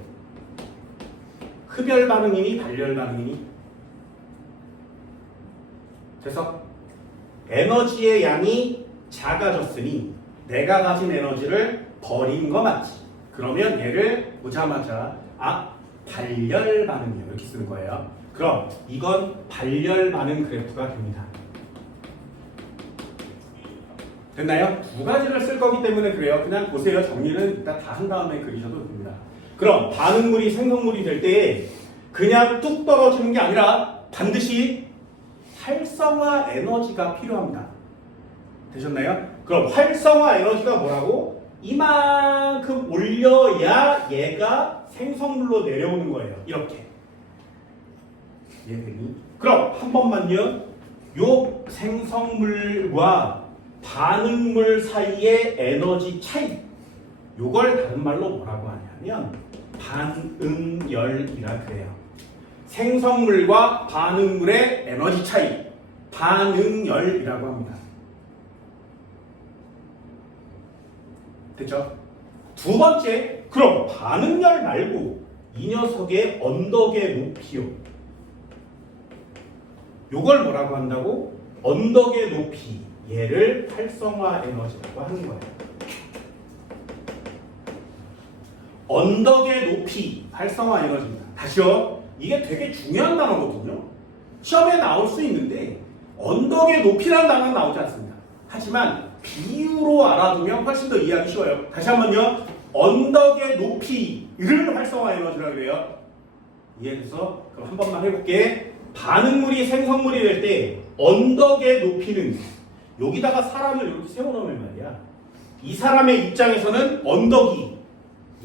흡열 반응이니 발열 반응이니? 그래서 에너지의 양이 작아졌으니 내가 가진 에너지를 버린 거 맞지? 그러면 얘를 보자마자 발열 반응이에요. 이렇게 쓰는 거예요. 그럼 이건 발열 반응 그래프가 됩니다. 됐나요? 두 가지를 쓸 거기 때문에 그래요. 그냥 보세요. 정리는 일단 다 한 다음에 그리셔도 됩니다. 그럼 반응물이 생성물이 될 때 그냥 뚝 떨어지는 게 아니라 반드시 활성화 에너지가 필요합니다. 되셨나요? 그럼 활성화 에너지가 뭐라고? 이만큼 올려야 얘가 생성물로 내려오는 거예요. 이렇게. 얘들이. 그럼 한 번만요. 요 생성물과 반응물 사이의 에너지 차이. 요걸 다른 말로 뭐라고 하냐면 반응열이라 그래요. 생성물과 반응물의 에너지 차이. 반응열이라고 합니다. 됐죠? 두 번째, 그럼 반응열 말고 이 녀석의 언덕의 높이요. 요걸 뭐라고 한다고? 언덕의 높이. 얘를 활성화 에너지라고 하는 거예요. 언덕의 높이, 활성화 에너지입니다. 다시요. 이게 되게 중요한 단어거든요. 시험에 나올 수 있는데 언덕의 높이라는 단어는 나오지 않습니다. 하지만 비유로 알아두면 훨씬 더 이해하기 쉬워요. 다시 한번요. 언덕의 높이를 활성화 에너지라고 해요. 이해돼서? 그럼 한 번만 해볼게. 반응물이 생성물이 될 때 언덕의 높이는 여기다가 사람을 이렇게 세워놓으면 말이야. 이 사람의 입장에서는 언덕이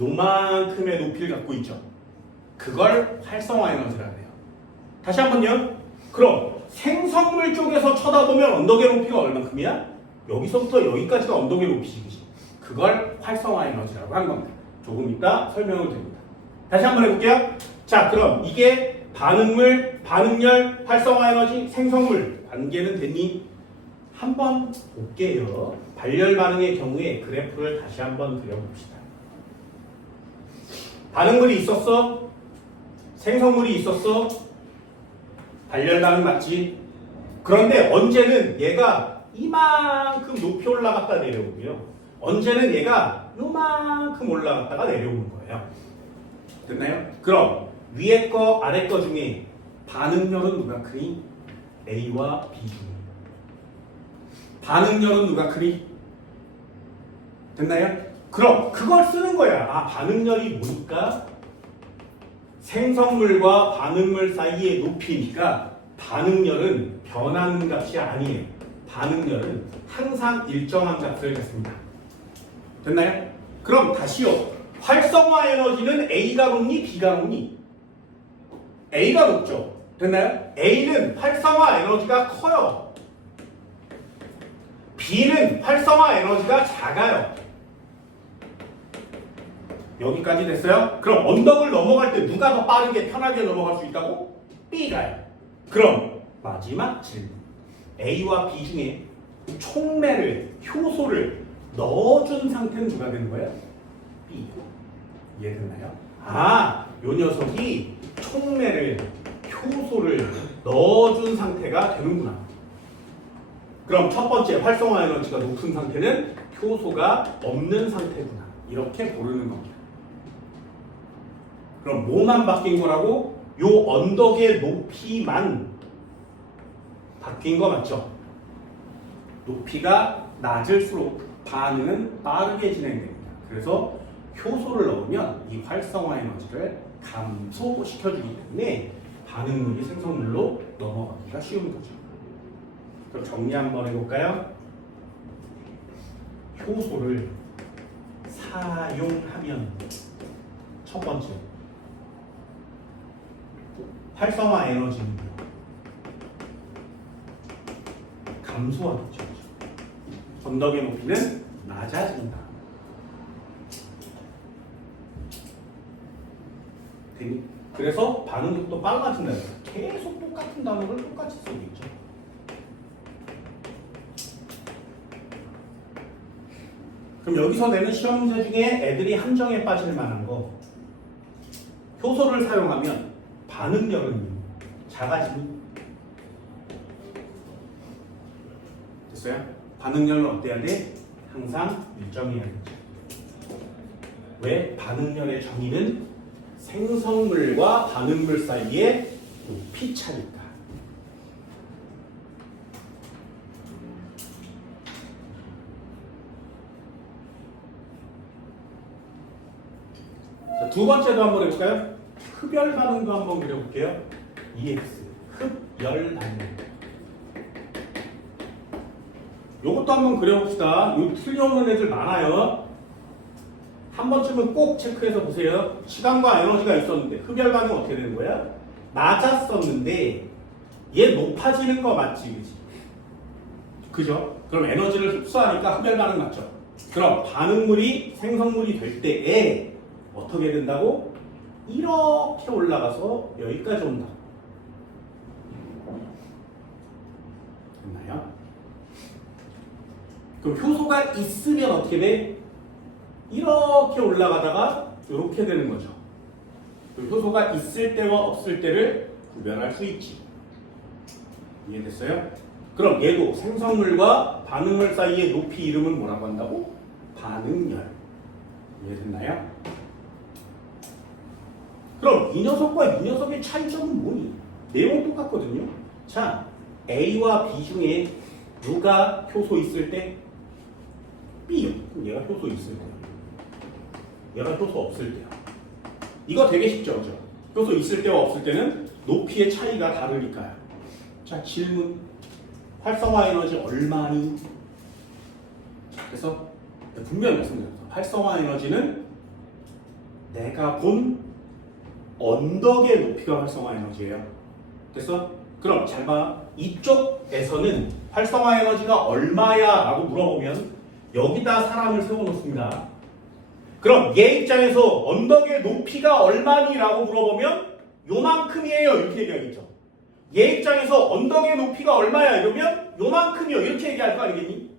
요만큼의 높이를 갖고 있죠. 그걸 활성화 에너지라고 해요. 다시 한번요. 그럼 생성물 쪽에서 쳐다보면 언덕의 높이가 얼만큼이야? 여기서부터 여기까지가 언덕의 높이지. 그걸 활성화 에너지라고 하는 겁니다. 조금 이따 설명을 드립니다. 다시 한번 해볼게요. 자, 그럼 이게 반응물, 반응열, 활성화 에너지, 생성물 관계는 됐니? 한번 볼게요. 발열 반응의 경우에 그래프를 다시 한번 그려봅시다. 반응물이 있었어? 생성물이 있었어? 발열 반응 맞지? 그런데 언제는 얘가 이만큼 높이 올라갔다 내려오고요. 언제는 얘가 요만큼 올라갔다가 내려오는 거예요. 됐나요? 그럼 위에 거 아래 거 중에 반응열은 누가 크니? A와 B 중에. 반응열은 누가 크니? 됐나요? 그럼 그걸 쓰는 거야. 반응열이 뭐니까? 생성물과 반응물 사이의 높이니까 반응열은 변하는 값이 아니에요. 반응열은 항상 일정한 값을 갖습니다. 됐나요? 그럼 다시요. 활성화 에너지는 A가 높니 B가 높니? A가 높죠. 됐나요? A는 활성화 에너지가 커요. B는 활성화 에너지가 작아요. 여기까지 됐어요? 그럼 언덕을 넘어갈 때 누가 더 빠르게 편하게 넘어갈 수 있다고? B가요. 그럼 마지막 질문. A와 B 중에 촉매를, 효소를 넣어준 상태는 누가 되는 거예요? B. 이해됐나요? 아, 요 녀석이 촉매를, 효소를 넣어준 상태가 되는구나. 그럼 첫 번째 활성화 에너지가 높은 상태는 효소가 없는 상태구나. 이렇게 고르는 겁니다. 그럼 뭐만 바뀐 거라고? 요 언덕의 높이만 바뀐 거 맞죠? 높이가 낮을수록 반응은 빠르게 진행됩니다. 그래서 효소를 넣으면 이 활성화 에너지를 감소시켜주기 때문에 반응물이 생성물로 넘어가기가 쉬운 거죠. 그럼 정리 한번 해볼까요? 효소를 사용하면 첫 번째 활성화 에너지는 감소하겠죠. 언덕의 높이는 낮아진다. 그래서 반응 속도 빨라진다. 계속 똑같은 단어를 똑같이 쓰고 있죠. 그럼 여기서 내는 시험 문제 중에 애들이 함정에 빠질 만한 거, 효소를 사용하면 반응열은 작아지니? 됐어요? 반응열은 어때야 돼? 항상 일정해야 되죠. 왜? 반응열의 정의는 생성물과 반응물 사이의 높이 차니까. 자, 두 번째도 한번 해볼까요? 흡열 반응도 한번 그려볼게요. EX, 흡열 반응. 요것도 한번 그려봅시다. 요 틀려오는 애들 많아요. 한 번쯤은 꼭 체크해서 보세요. 시간과 에너지가 있었는데 흡열 반응 어떻게 되는 거야? 낮았었는데 얘 높아지는 거 맞지, 그지? 그죠? 그럼 에너지를 흡수하니까 흡열 반응 맞죠? 그럼 반응물이 생성물이 될 때에 어떻게 된다고? 이렇게 올라가서 여기까지 온다. 됐나요? 그럼 효소가 있으면 어떻게 돼? 이렇게 올라가다가 이렇게 되는 거죠. 효소가 있을 때와 없을 때를 구별할 수 있지. 이해됐어요? 그럼 얘도 생성물과 반응물 사이의 높이 이름은 뭐라고 한다고? 반응열. 이해됐나요? 그럼 이 녀석과 이 녀석의 차이점은 뭐니? 내용 똑같거든요. 자, A와 B 중에 누가 효소 있을 때? B요. 그럼 얘가 효소 있을 때. 얘가 효소 없을 때요. 이거 되게 쉽죠, 그죠? 효소 있을 때와 없을 때는 높이의 차이가 다르니까요. 자, 질문. 활성화 에너지 얼마니? 그래서 분명히 말씀드렸죠. 활성화 에너지는 내가 본 언덕의 높이가 활성화 에너지예요. 됐어? 그럼 잘 봐. 이쪽에서는 활성화 에너지가 얼마야? 라고 물어보면 여기다 사람을 세워놓습니다. 그럼 얘 입장에서 언덕의 높이가 얼마니? 라고 물어보면 요만큼이에요. 이렇게 얘기하겠죠. 얘 입장에서 언덕의 높이가 얼마야? 이러면 요만큼이요. 이렇게 얘기할 거 아니겠니?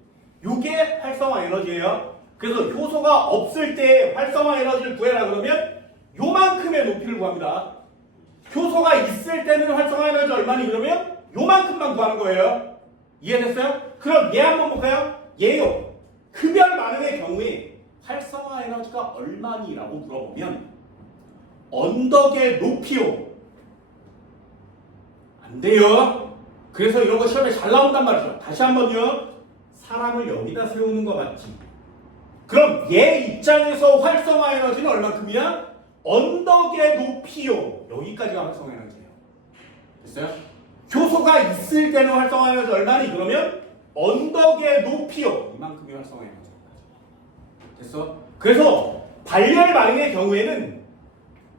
요게 활성화 에너지예요. 그래서 효소가 없을 때 활성화 에너지를 구해라 그러면 요만큼의 높이를 구합니다. 효소가 있을 때는 활성화 에너지 얼마니? 그러면 요만큼만 구하는 거예요. 이해됐어요? 그럼 얘 한번 볼까요? 얘요. 흡열 반응의 경우에 활성화 에너지가 얼마니? 라고 물어보면 언덕의 높이요. 안 돼요. 그래서 이런 거 시험에 잘 나온단 말이죠. 다시 한번요. 사람을 여기다 세우는 거 맞지? 그럼 얘 입장에서 활성화 에너지는 얼마큼이야? 언덕의 높이요. 여기까지가 활성화 에너지예요. 됐어요? 효소가 있을 때는 활성화 에너지 얼마니? 그러면 언덕의 높이요. 이만큼이 활성화 에너지. 됐어? 그래서 발열 반응의 경우에는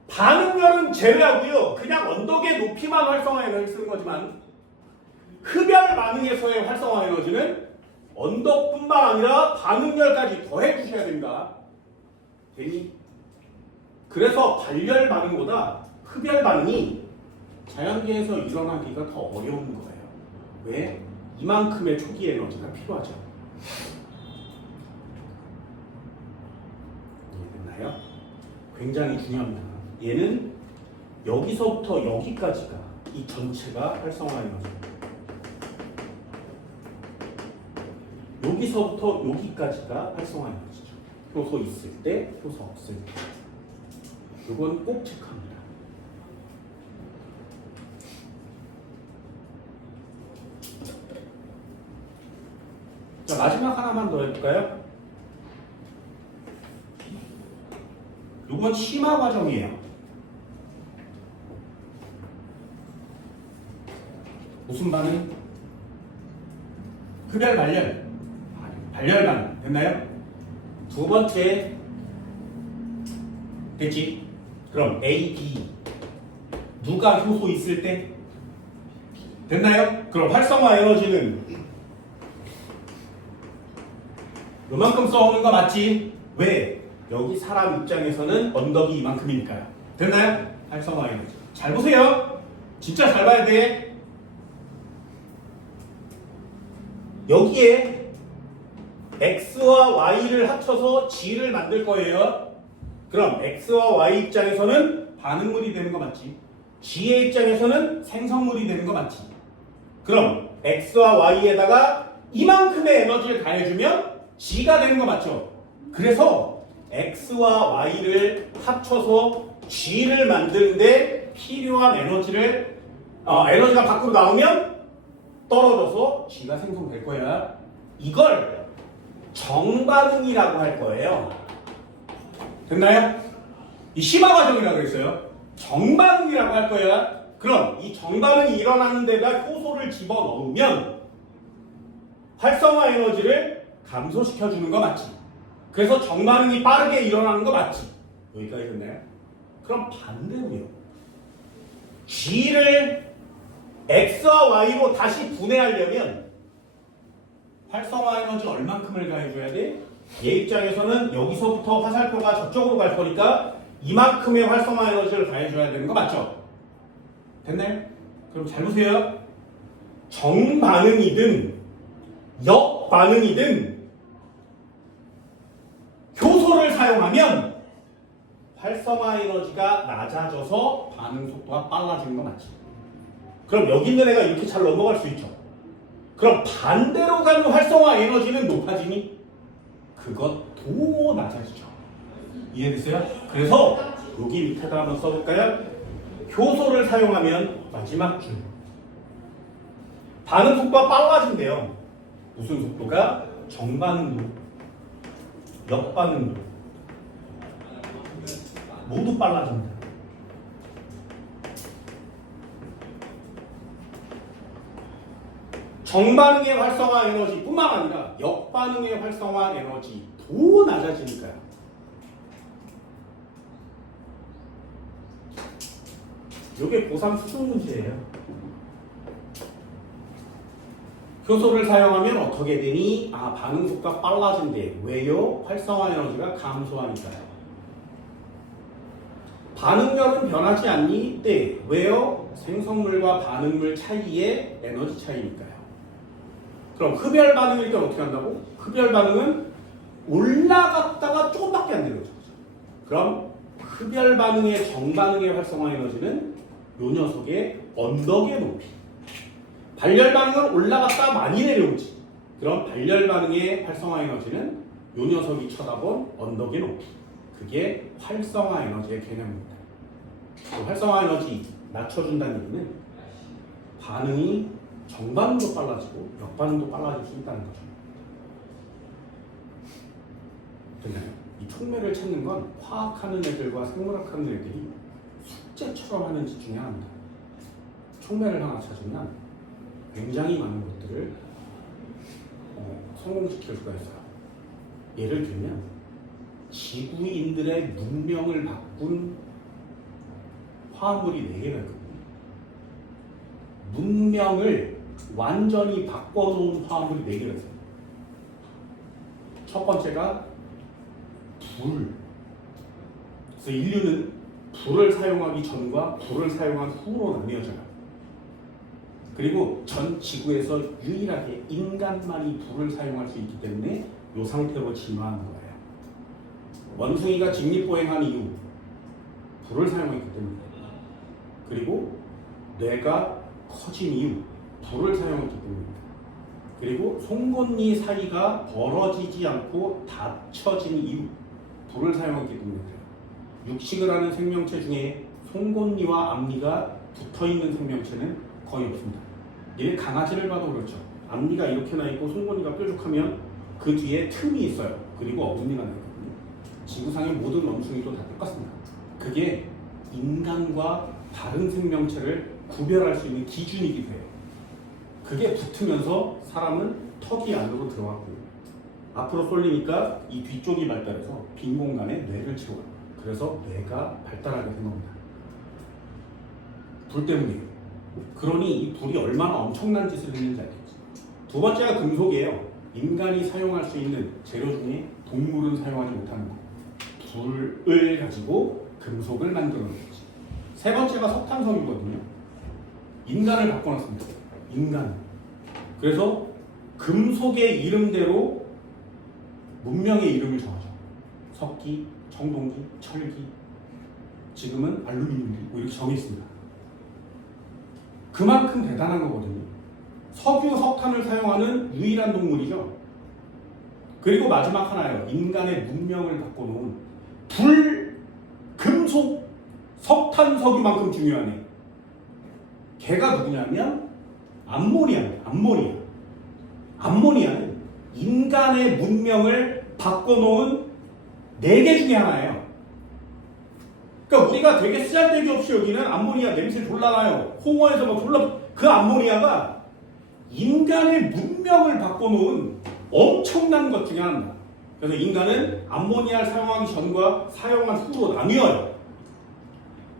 반응열은 제외하고요. 그냥 언덕의 높이만 활성화 에너지 쓰는 거지만 흡열 반응에서의 활성화 에너지는 언덕뿐만 아니라 반응열까지 더해 주셔야 됩니다. 되니? 그래서 발열 반응보다 흡열 반응이 자연계에서 일어나기가 더 어려운 거예요. 왜? 이만큼의 초기 에너지가 필요하죠. 이해됐나요? 굉장히 중요합니다. 얘는 여기서부터 여기까지가 이 전체가 활성화 에너지입니다. 여기서부터 여기까지가 활성화 에너지죠. 효소 있을 때, 효소 없을 때. 이건 꼭 체크합니다. 자, 마지막 하나만 더 해볼까요? 이건 심화 과정이에요. 무슨 반응? 흡열 발열. 발열 반응. 됐나요? 두 번째. 됐지? 그럼 A, B. 누가 효소 있을 때? 됐나요? 그럼 활성화 에너지는 이만큼 써오는 거 맞지? 왜? 여기 사람 입장에서는 언덕이 이만큼이니까요. 됐나요? 활성화 에너지. 잘 보세요. 진짜 잘 봐야 돼. 여기에 X와 Y를 합쳐서 G를 만들 거예요. 그럼 X와 Y 입장에서는 반응물이 되는 거 맞지? G의 입장에서는 생성물이 되는 거 맞지? 그럼 X와 Y에다가 이만큼의 에너지를 가해주면 G가 되는 거 맞죠? 그래서 X와 Y를 합쳐서 G를 만드는데 필요한 에너지를 에너지가 밖으로 나오면 떨어져서 G가 생성될 거야. 이걸 정반응이라고 할 거예요. 됐나요? 이 심화 과정이라고 그랬어요. 정반응이라고 할 거야. 그럼 이 정반응이 일어나는 데다 효소를 집어넣으면 활성화 에너지를 감소시켜주는 거 맞지? 그래서 정반응이 빠르게 일어나는 거 맞지? 여기까지 됐나요? 그럼 반대로요. G를 X와 Y로 다시 분해하려면 활성화 에너지 얼만큼을 가해줘야 돼? 얘 입장에서는 여기서부터 화살표가 저쪽으로 갈 거니까 이만큼의 활성화 에너지를 가해줘야 되는 거 맞죠? 됐나요? 그럼 잘 보세요. 정반응이든 역반응이든 효소를 사용하면 활성화 에너지가 낮아져서 반응 속도가 빨라지는 거 맞지? 그럼 여기 있는 애가 이렇게 잘 넘어갈 수 있죠. 그럼 반대로 가는 활성화 에너지는 높아지니 그것도 낮아지죠. 이해됐어요? 그래서 여기 밑에다 한번 써볼까요? 효소를 사용하면 마지막 줄 반응 속도가 빨라진대요. 무슨 속도가? 정반응도 역반응도 모두 빨라집니다. 정반응의 활성화 에너지뿐만 아니라 역반응의 활성화 에너지도 낮아지니까요. 이게 고3 수능 문제예요. 효소를 사용하면 어떻게 되니? 반응 속도가 빨라진대. 왜요? 활성화 에너지가 감소하니까요. 반응열은 변하지 않니? 네. 왜요? 생성물과 반응물 차이의 에너지 차이니까요. 그럼 흡열 반응일 때 어떻게 한다고? 흡열 반응은 올라갔다가 조금밖에 안 내려오죠. 그럼 흡열 반응의 정반응의 활성화 에너지는 요 녀석의 언덕의 높이. 발열 반응은 올라갔다 많이 내려오지. 그럼 발열 반응의 활성화 에너지는 요 녀석이 쳐다본 언덕의 높이. 그게 활성화 에너지의 개념입니다. 그 활성화 에너지 낮춰준다는 얘기는 반응이 정반응도 빨라지고 역반응도 빨라질 수 있다는 거죠. 됐나요? 이 촉매를 찾는 건 화학하는 애들과 생물학하는 애들이 숙제처럼 하는 짓 중에 하나입니다. 촉매를 하나 찾으면 굉장히 많은 것들을 성공시킬 수가 있어요. 예를 들면 지구인들의 문명을 바꾼 화합물이 4개가 있거든요. 문명을 완전히 바꿔놓은 화합물이 4개가 있어요. 첫 번째가 불. 그래서 인류는 불을 사용하기 전과 불을 사용한 후로 나뉘어져요. 그리고 전 지구에서 유일하게 인간만이 불을 사용할 수 있기 때문에 이 상태로 진화하는 거예요. 원숭이가 직립보행한 이유, 불을 사용했기 때문입니다. 그리고 뇌가 커진 이유, 불을 사용했기 때문입니다. 그리고 송곳니 사이가 벌어지지 않고 닫혀진 이유, 불을 사용했기 때문입니다. 육식을 하는 생명체 중에 송곳니와 앞니가 붙어있는 생명체는 거의 없습니다. 얘 강아지를 봐도 그렇죠. 앞니가 이렇게 나 있고 송곳니가 뾰족하면 그 뒤에 틈이 있어요. 그리고 어금니가 나 있거든요. 지구상의 모든 원숭이도 다 똑같습니다. 그게 인간과 다른 생명체를 구별할 수 있는 기준이기도 해요. 그게 붙으면서 사람은 턱이 안으로 들어갔고 앞으로 쏠리니까 이 뒤쪽이 발달해서 빈 공간에 뇌를 채워요. 그래서 뇌가 발달하게 된 겁니다. 불 때문이에요. 그러니 이 불이 얼마나 엄청난 짓을 했는지 알겠죠. 두 번째가 금속이에요. 인간이 사용할 수 있는 재료 중에 동물은 사용하지 못하는 거. 불을 가지고 금속을 만들어낸 거지. 세 번째가 석탄석이거든요. 인간을 바꿔놨습니다. 인간. 그래서 금속의 이름대로 문명의 이름을 정하죠. 석기, 청동기, 철기. 지금은 알루미늄 이렇게 정했습니다. 그만큼 대단한 거거든요. 석유, 석탄을 사용하는 유일한 동물이죠. 그리고 마지막 하나예요. 인간의 문명을 바꿔놓은 불, 금속, 석탄, 석유만큼 중요한 애. 걔가 누구냐면 암모니아입니다. 암모니아는 인간의 문명을 바꿔놓은 4개 중에 하나예요. 그러니까 우리가 되게 쓰잘데기 없이 여기는 암모니아 냄새 졸라나요. 홍어에서 막 졸라. 그 암모니아가 인간의 문명을 바꿔놓은 엄청난 것 중에 하나입니다. 그래서 인간은 암모니아를 사용하기 전과 사용한 후로 나뉘어요.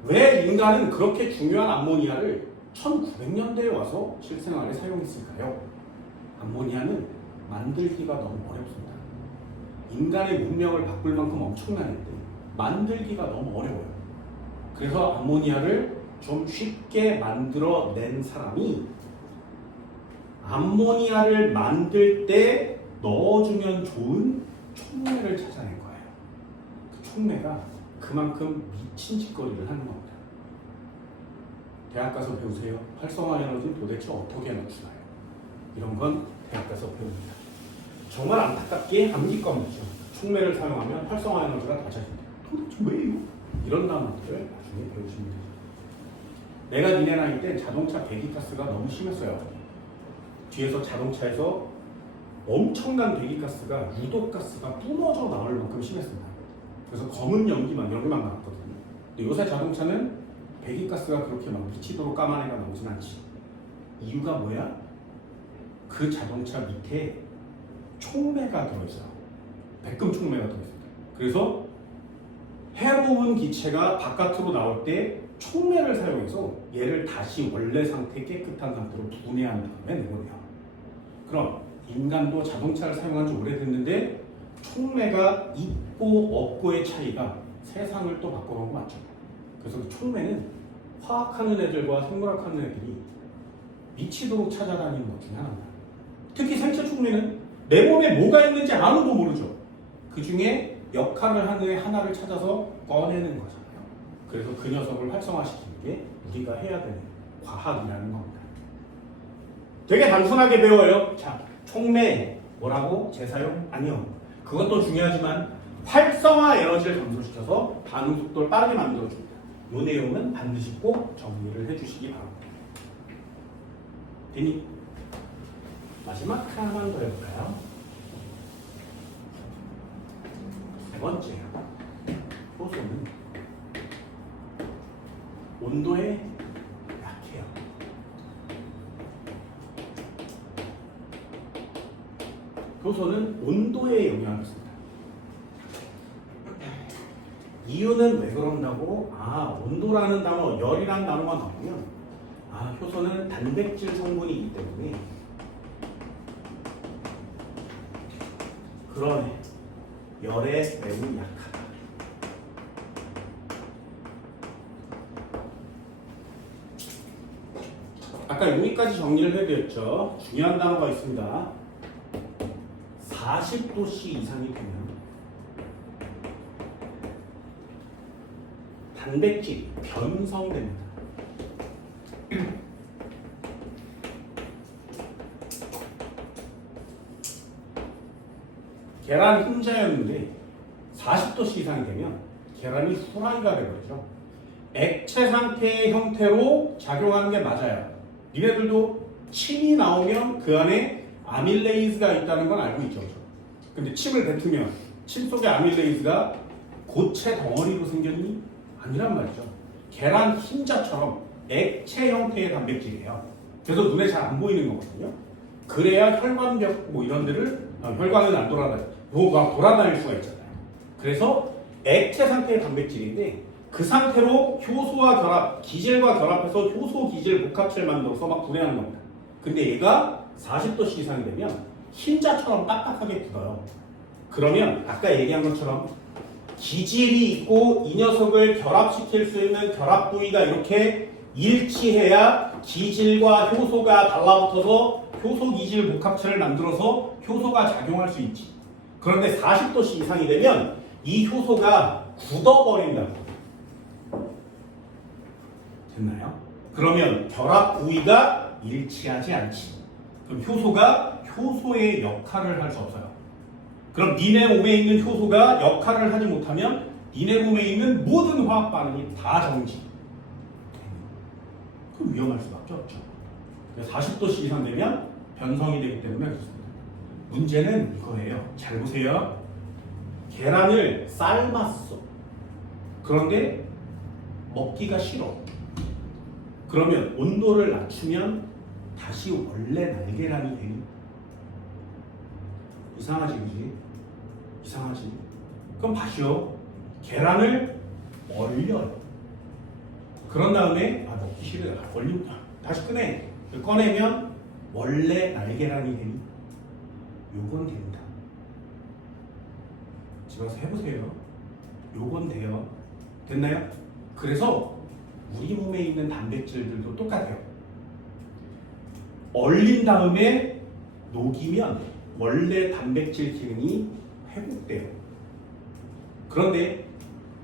왜 인간은 그렇게 중요한 암모니아를 1900년대에 와서 실생활에 사용했을까요? 암모니아는 만들기가 너무 어렵습니다. 인간의 문명을 바꿀 만큼 엄청나는데 만들기가 너무 어려워요. 그래서 암모니아를 좀 쉽게 만들어낸 사람이 암모니아를 만들 때 넣어주면 좋은 촉매를 찾아낸 거예요. 그 촉매가 그만큼 미친 짓거리를 하는 겁니다. 대학 가서 배우세요. 활성화 에너지는 도대체 어떻게 나타나요? 이런 건 대학 가서 배웁니다. 정말 안타깝게 암기과목이죠. 촉매를 사용하면 활성화 에너지가 낮아진다. 도대체 왜요? 이런 단어들을 나중에 배우시면 되죠. 내가 니네 나이 때 자동차 배기가스가 너무 심했어요. 뒤에서 자동차에서 엄청난 배기가스가 유독가스가 뿜어져 나올 만큼 심했습니다. 그래서 검은 연기만 나왔거든요. 근데 요새 자동차는 배기가스가 그렇게 막 미치도록 까만 애가 나오진 않지. 이유가 뭐야? 그 자동차 밑에 촉매가 들어있어요. 백금 촉매가 들어있습니다. 그래서 해로운 기체가 바깥으로 나올 때 촉매를 사용해서 얘를 다시 원래 상태 깨끗한 상태로 분해한 다음에 내보내요. 그럼 인간도 자동차를 사용한 지 오래됐는데 촉매가 있고 없고의 차이가 세상을 또 바꿔놓은 거 맞죠? 그래서 그 촉매는 화학하는 애들과 생물학하는 애들이 미치도록 찾아다니는 것 중에 하나입니다. 특히 생체 촉매는 내 몸에 뭐가 있는지 아무도 모르죠. 그 중에 역할을 하는 애 하나를 찾아서 꺼내는 거잖아요. 그래서 그 녀석을 활성화시키는 게 우리가 해야 되는 과학이라는 겁니다. 되게 단순하게 배워요. 자, 촉매 뭐라고? 재사용? 아니요. 그것도 중요하지만 활성화 에너지를 감소시켜서 반응 속도를 빠르게 만들어줍니다. 이 내용은 반드시 꼭 정리를 해주시기 바랍니다. 되니? 마지막 하나만 더 해볼까요? 번째야. 효소는 온도에 약해요. 효소는 온도에 영향을 씁니다. 이유는 왜 그런다고? 온도라는 단어, 열이라는 단어가 나오면 효소는 단백질 성분이기 때문에 그러네. 열에 매우 약하다. 아까 여기까지 정리를 해드렸죠. 중요한 단어가 있습니다. 40도씨 이상이 되면 단백질이 변성됩니다. 계란 흰자였는데 40도씨 이상이 되면 계란이 후라이가 되버리죠. 액체 상태의 형태로 작용하는 게 맞아요. 니네들도 침이 나오면 그 안에 아밀레이즈가 있다는 건 알고 있죠. 근데 침을 뱉으면 침 속에 아밀레이즈가 고체 덩어리로 생겼니? 아니란 말이죠. 계란 흰자처럼 액체 형태의 단백질이에요. 그래서 눈에 잘 안 보이는 거거든요. 그래야 혈관벽 이런 데를 혈관은 안 막 돌아다닐 수가 있잖아요. 그래서 액체 상태의 단백질인데 그 상태로 효소와 결합, 기질과 결합해서 효소 기질 복합체를 만들어서 막 분해하는 겁니다. 근데 얘가 40도씨 이상이 되면 흰자처럼 딱딱하게 굳어요. 그러면 아까 얘기한 것처럼 기질이 있고 이 녀석을 결합시킬 수 있는 결합 부위가 이렇게 일치해야 기질과 효소가 달라붙어서 효소 기질 복합체를 만들어서 효소가 작용할 수 있지. 그런데 40도씨 이상이 되면 이 효소가 굳어버린다고. 됐나요? 그러면 결합 부위가 일치하지 않지. 그럼 효소가 효소의 역할을 할 수 없어요. 그럼 니네 몸에 있는 효소가 역할을 하지 못하면 니네 몸에 있는 모든 화학 반응이 다 정지. 그럼 위험할 수밖에 없죠. 40도씨 이상 되면 변성이 되기 때문에 그렇습니다. 문제는 이거예요. 잘 보세요. 계란을 삶았어. 그런데 먹기가 싫어. 그러면 온도를 낮추면 다시 원래 날계란이 되니? 이상하지, 그지? 이상하지. 그럼 다시요. 계란을 얼려요. 그런 다음에 먹기 싫어요. 얼리고 다시 꺼내면 원래 날계란이 되니? 요건 됩니다. 집에 가서 해보세요. 요건 돼요. 됐나요? 그래서 우리 몸에 있는 단백질들도 똑같아요. 얼린 다음에 녹이면 원래 단백질 기능이 회복돼요. 그런데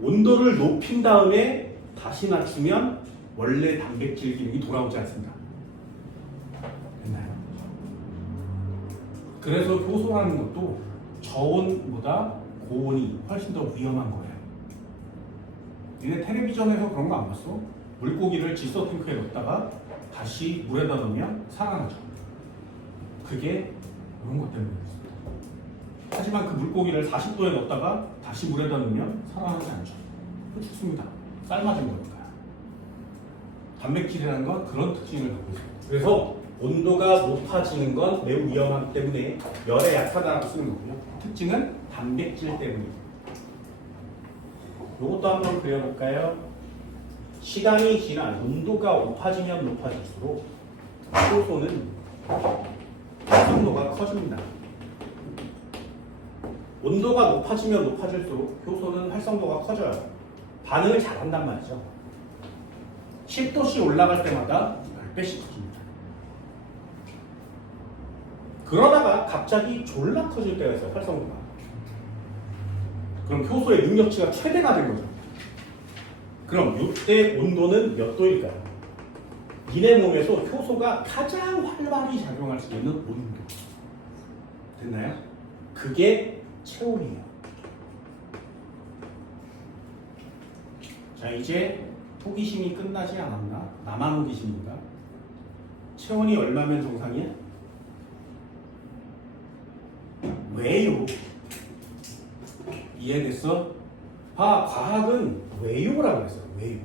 온도를 높인 다음에 다시 낮추면 원래 단백질 기능이 돌아오지 않습니다. 됐나요? 그래서 효소라는 것도 저온보다 고온이 훨씬 더 위험한 거예요. 니네 텔레비전에서 그런 거 안 봤어? 물고기를 질소 탱크에 넣었다가 다시 물에다 넣으면 살아나죠. 그게 이런 것 때문에 그렇습니다. 하지만 그 물고기를 40도에 넣었다가 다시 물에다 넣으면 살아나지 않죠. 죽습니다. 삶아진 거니까. 단백질이라는 건 그런 특징을 갖고 있습니다. 그래서 온도가 높아지는 건 매우 위험하기 때문에 열에 약하다고 쓰는 거고요. 특징은 단백질 때문입니다. 이것도 한번 그려볼까요? 시간이 지나 온도가 높아지면 높아질수록 효소는 활성도가 커집니다. 온도가 높아지면 높아질수록 효소는 활성도가 커져요. 반응을 잘한단 말이죠. 10도씨 올라갈 때마다 10배씩 커집니다. 그러다가 갑자기 졸라 커질 때가 있어요. 활성도가. 그럼 효소의 능력치가 최대가 된 거죠. 그럼 이때 온도는 몇 도일까요? 니네 몸에서 효소가 가장 활발히 작용할 수 있는 온도. 됐나요? 그게 체온이에요. 자, 이제 호기심이 끝나지 않았나? 나만 호기심인가? 체온이 얼마면 정상이야? 왜요? 이해됐어? 과학은 외유라고 그랬어. 외유.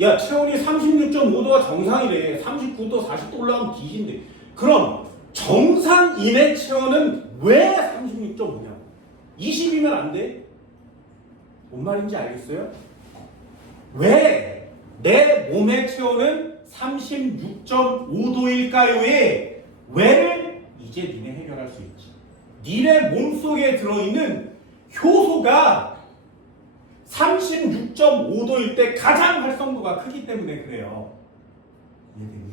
야, 체온이 36.5도가 정상이래. 39도, 40도 올라가면 뒤진대. 그럼 정상 인의 체온은 왜 36.5냐고. 20이면 안 돼? 뭔 말인지 알겠어요? 왜 내 몸의 체온은 36.5도일까요?의 왜를 이제 니네 해결할 수 있지. 니네 몸속에 들어있는 효소가 36.5도일 때 가장 활성도가 크기 때문에 그래요. 이해되니?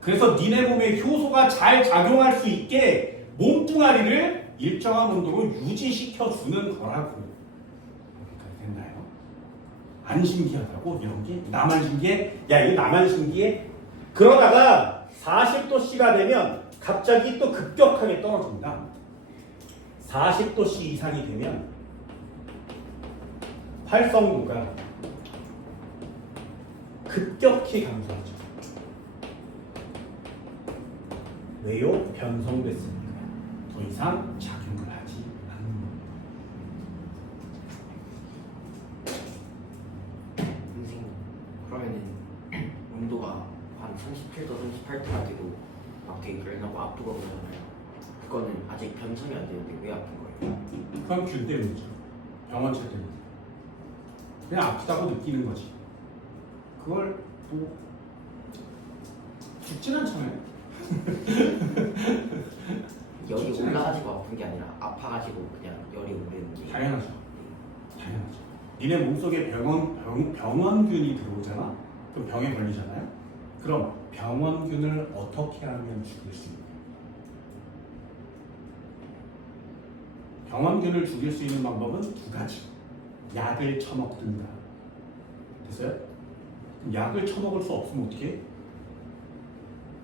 그래서 니네 몸에 효소가 잘 작용할 수 있게 몸뚱아리를 일정한 온도로 유지시켜주는 거라고. 됐나요? 안 신기하다고? 이런 게? 나만 신기해? 야, 이거 나만 신기해? 그러다가 40도씨가 되면 갑자기 또 급격하게 떨어집니다. 40도씨 이상이 되면 활성도가 급격히 감소하죠. 왜요? 변성됐으니까 더 이상 작용을 하지 않는 겁니다. 선생님, 그러면은 온도가 한 37도, 38도가 되고 막 되게 열나고 아프고 그러잖아요. 그거는 아직 변성이 안 되는데 왜 아픈 거예요? 그건 균 때문이죠. 병원체 때문에. 그냥 아프다고 느끼는 거지. 그걸 뭐 죽진 않잖아요. 열이 진짜 올라가지고 아픈 게 아니라 아파가지고 그냥 열이 오르는 게. 당연하죠. 당연하죠. 니네 몸속에 병원균이 들어오잖아. 그럼 병에 걸리잖아요. 그럼 병원균을 어떻게 하면 죽일 수 있냐? 병원균을 죽일 수 있는 방법은 두 가지. 약을 처먹든가. 됐어요? 그럼 약을 처먹을 수 없으면 어떻게 해?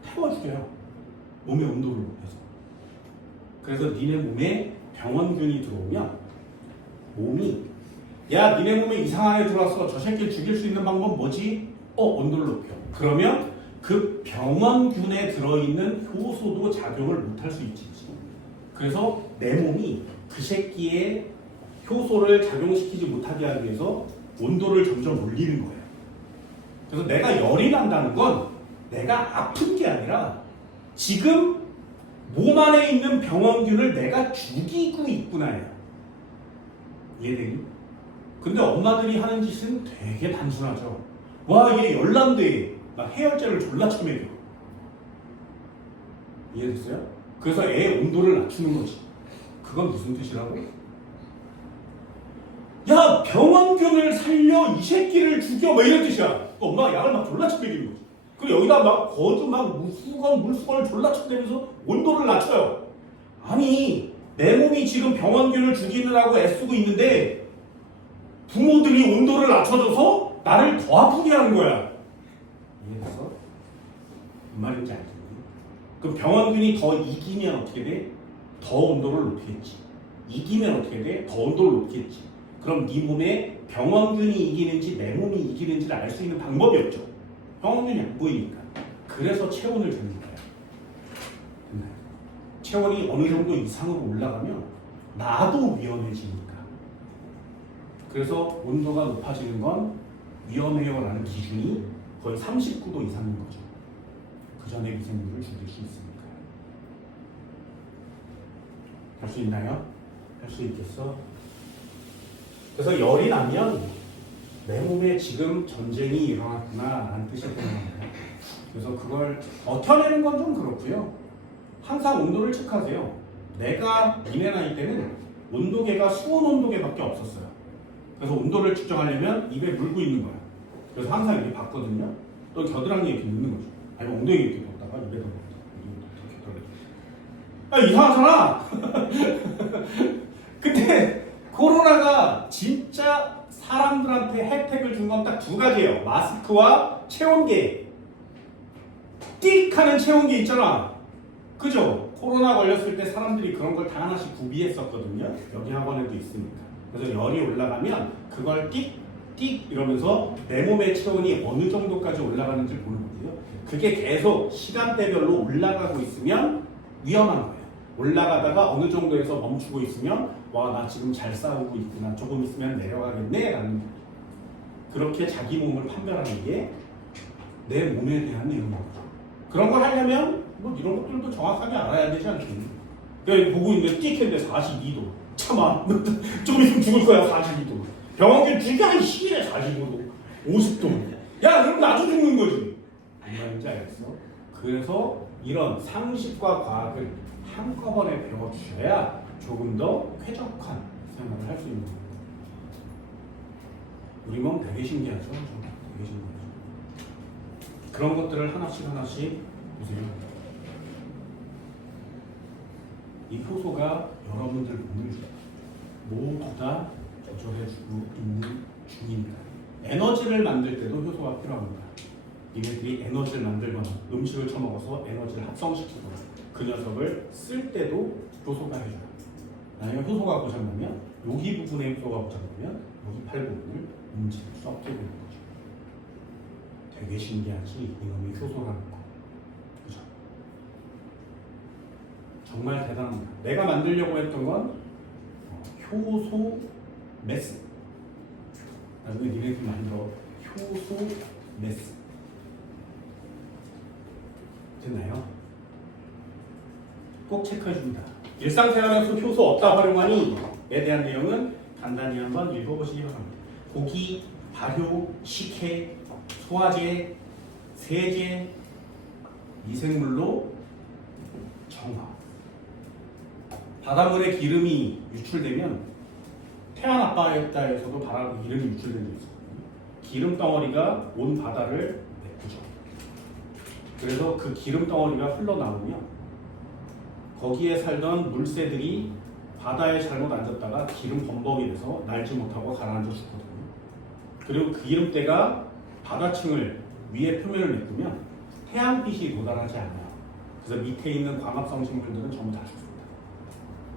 태워 죽여요. 몸의 온도를 높여서. 그래서 니네 몸에 병원균이 들어오면 몸이 야, 니네 몸에 이상하게 들어왔어. 저 새끼를 죽일 수 있는 방법 뭐지? 온도를 높여. 그러면 그 병원균에 들어있는 효소도 작용을 못할 수 있지. 그래서 내 몸이 그 새끼의 효소를 작용시키지 못하게 하기 위해서 온도를 점점 올리는 거예요. 그래서 내가 열이 난다는 건 내가 아픈 게 아니라 지금 몸 안에 있는 병원균을 내가 죽이고 있구나예요. 이해되니? 근데 엄마들이 하는 짓은 되게 단순하죠. 와, 얘 열난데 막 해열제를 졸라 쳐먹여. 이해됐어요? 그래서 애 온도를 낮추는 거지. 그건 무슨 뜻이라고? 야, 병원균을 살려, 이 새끼를 죽여, 뭐 이런 뜻이야. 엄마가 약을 막 졸라 쳐먹이는 거지. 그리고 여기다 막 거주 막 물수건을 졸라 쳐대면서 온도를 낮춰요. 아니, 내 몸이 지금 병원균을 죽이느라고 애쓰고 있는데 부모들이 온도를 낮춰줘서 나를 더 아프게 하는 거야. 이해됐어? 무슨 말인지 알겠니? 그럼 병원균이 더 이기면 어떻게 돼? 더 온도를 높이겠지. 이기면 어떻게 돼? 더 온도를 높이겠지. 그럼 네 몸에 병원균이 이기는지 내 몸이 이기는지를 알 수 있는 방법이 없죠. 병원균이 안 보이니까. 그래서 체온을 재는 거예요. 체온이 어느 정도 이상으로 올라가면 나도 위험해지니까. 그래서 온도가 높아지는 건 위험해요라는 기준이 거의 39도 이상인 거죠. 그 전에 미생물을 죽일 수 있으니까. 할 수 있나요? 할 수 있겠어? 그래서 열이 나면 내 몸에 지금 전쟁이 일어났구나 라는 뜻이 되는 겁니다. 그래서 그걸 버텨내는 건 좀 그렇고요. 항상 온도를 체크하세요. 내가 니네 나이 때는 온도계가 수온 온도계밖에 없었어요. 그래서 온도를 측정하려면 입에 물고 있는 거야. 그래서 항상 이렇게 봤거든요. 또 겨드랑이에 이렇게 넣는 거죠. 아니면 엉덩이 이렇게 뒀다가 입에다 넣었다가. 이상하잖아. 근데 코로나가 진짜 사람들한테 혜택을 준 건 딱 두 가지예요. 마스크와 체온계. 띡 하는 체온계 있잖아. 그죠? 코로나 걸렸을 때 사람들이 그런 걸 다 하나씩 구비했었거든요. 여기 학원에도 있으니까. 그래서 열이 올라가면 그걸 띡 이러면서 내 몸의 체온이 어느 정도까지 올라가는지 보는 거고요. 그게 계속 시간대별로 올라가고 있으면 위험한 거예요. 올라가다가 어느 정도에서 멈추고 있으면 와, 나 지금 잘 싸우고 있구나. 조금 있으면 내려가겠네. 라는 그렇게 자기 몸을 판별하는 게 내 몸에 대한 내용인 거죠. 그런 걸 하려면 뭐 이런 것들도 정확하게 알아야 되지 않겠니? 그러니까 보고 있는데 띡 했는데 42도. 참아. 좀 있으면 죽을 거야. 42도. 병원길 죽여 이 시기에 45도. 50도. 야, 그럼 나도 죽는 거지. 무슨 말인지 알겠어? 그래서 이런 상식과 과학을 한꺼번에 배워주셔야 조금 더 쾌적한 생활을 할 수 있는 거예요. 우리 몸 되게 신기하죠? 되게 신기하죠. 그런 것들을 하나씩 보세요. 이 효소가 여러분들 몸을 모두 다 조절해주고 있는 중입니다. 에너지를 만들 때도 효소가 필요합니다. 니네들이 에너지를 만들거나 음식을 처먹어서 에너지를 합성시키거나 그 녀석을 쓸 때도 효소가 해줘요. 만약에 효소가 고장나면 여기 부분에 효소가 고장나면 여기 팔 부분을 움직일 수 없게 되는 거죠. 되게 신기하지 이놈이 효소라는 거. 그죠? 정말 대단합니다. 내가 만들려고 했던 건 효소 메스. 나중에 니네들 만들어 효소 메스. 됐나요? 꼭 체크해줍니다. 일상생활에서 효소 없다 활용하니에 대한 내용은 간단히 한번 읽어보시기 바랍니다. 고기, 발효, 식혜, 소화제, 세제, 미생물로 정화. 바닷물에 기름이 유출되면 태안 아빠에서도 바닷물에 기름이 유출된 적이 있었거든요. 기름 덩어리가 온 바다를 메꾸죠. 그래서 그 기름 덩어리가 흘러나오면 거기에 살던 물새들이 바다에 잘못 앉았다가 기름 범벅이 돼서 날지 못하고 가라앉아 죽거든요. 그리고 그 기름때가 바다층을 위에 표면을 메꾸면 태양빛이 도달하지 않아요. 그래서 밑에 있는 광합성 식물들은 전부 다 죽습니다.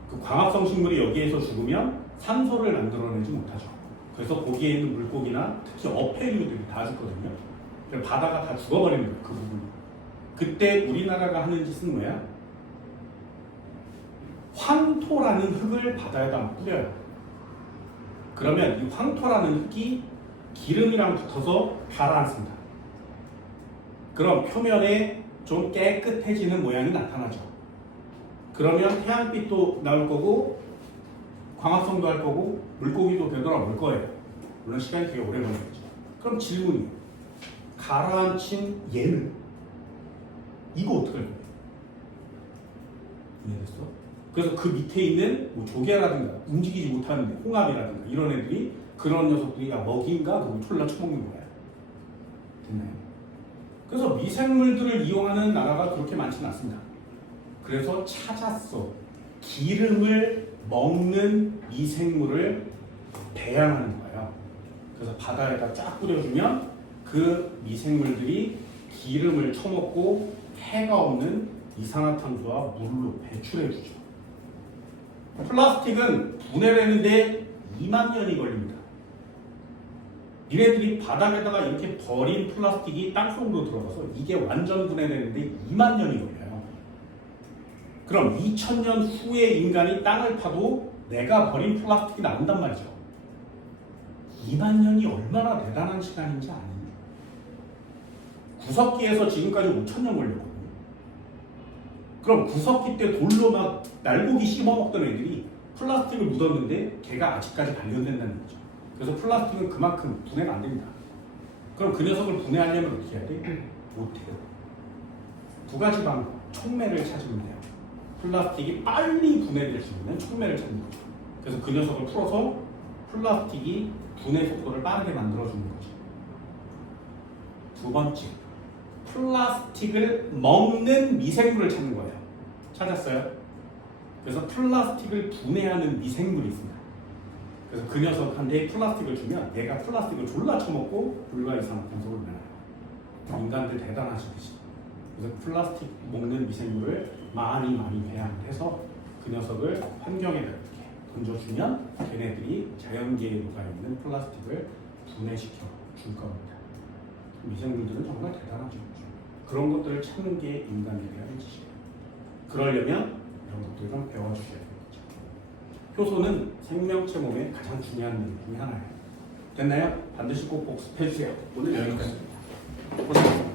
그 광합성 식물이 여기에서 죽으면 산소를 만들어내지 못하죠. 그래서 거기에 있는 물고기나 특히 어패류들이 다 죽거든요. 그래서 바다가 다 죽어버리는 거예요. 그 부분. 그때 우리나라가 하는 짓은 뭐야? 황토라는 흙을 바다에다 뿌려요. 그러면 이 황토라는 흙이 기름이랑 붙어서 가라앉습니다. 그럼 표면에 좀 깨끗해지는 모양이 나타나죠. 그러면 태양빛도 나올 거고 광합성도 할 거고 물고기도 되돌아올 거예요. 물론 시간이 되게 오래 걸리겠죠. 그럼 질문이 가라앉힌 얘는 이거 어떻게 할 거예요? 이해됐어? 그래서 그 밑에 있는 뭐 조개라든가 움직이지 못하는 홍합이라든가 이런 애들이 그런 녀석들이 야 먹이인가 그거 졸라 처먹는 거야. 됐나요? 그래서 미생물들을 이용하는 나라가 그렇게 많지는 않습니다. 그래서 찾았어. 기름을 먹는 미생물을 배양하는 거예요. 그래서 바다에다 쫙 뿌려주면 그 미생물들이 기름을 처먹고 해가 없는 이산화탄소와 물로 배출해주죠. 플라스틱은 분해되는데 2만 년이 걸립니다. 니네들이 바닥에다가 이렇게 버린 플라스틱이 땅속으로 들어가서 이게 완전 분해되는데 2만 년이 걸려요. 그럼 2000년 후에 인간이 땅을 파도 내가 버린 플라스틱이 나온단 말이죠. 2만 년이 얼마나 대단한 시간인지 아니? 구석기에서 지금까지 5000년 걸렸거든요. 그럼 구석기 때 돌로 막 날고기 씹어먹던 애들이 플라스틱을 묻었는데 걔가 아직까지 발견된다는 거죠. 그래서 플라스틱은 그만큼 분해가 안 됩니다. 그럼 그 녀석을 분해하려면 어떻게 해야 돼? 못해요. 두 가지 방법. 촉매를 찾으면 돼요. 플라스틱이 빨리 분해될 수 있는 촉매를 찾는 거죠. 그래서 그 녀석을 풀어서 플라스틱이 분해 속도를 빠르게 만들어주는 거죠. 두 번째. 플라스틱을 먹는 미생물을 찾는 거예요. 찾았어요? 그래서 플라스틱을 분해하는 미생물이 있습니다. 그래서 그 녀석한테 플라스틱을 주면 얘가 플라스틱을 졸라 쳐먹고 불과 이산화탄소를 내놔요. 인간들 대단하시듯이. 그래서 플라스틱 먹는 미생물을 많이 배양을 해서 그 녀석을 환경에 이렇게 던져주면 걔네들이 자연계에 녹아있는 플라스틱을 분해시켜 줄 겁니다. 미생물들은 정말 대단하죠. 그런 것들을 찾는 게 인간에 대한 짓이에요. 그러려면 이런 것들 좀 배워주셔야 되겠죠. 효소는 생명체 몸에 가장 중요한 일 중에 하나예요. 됐나요? 반드시 꼭 복습해 주세요. 오늘 여기까지입니다. 고생하셨습니다.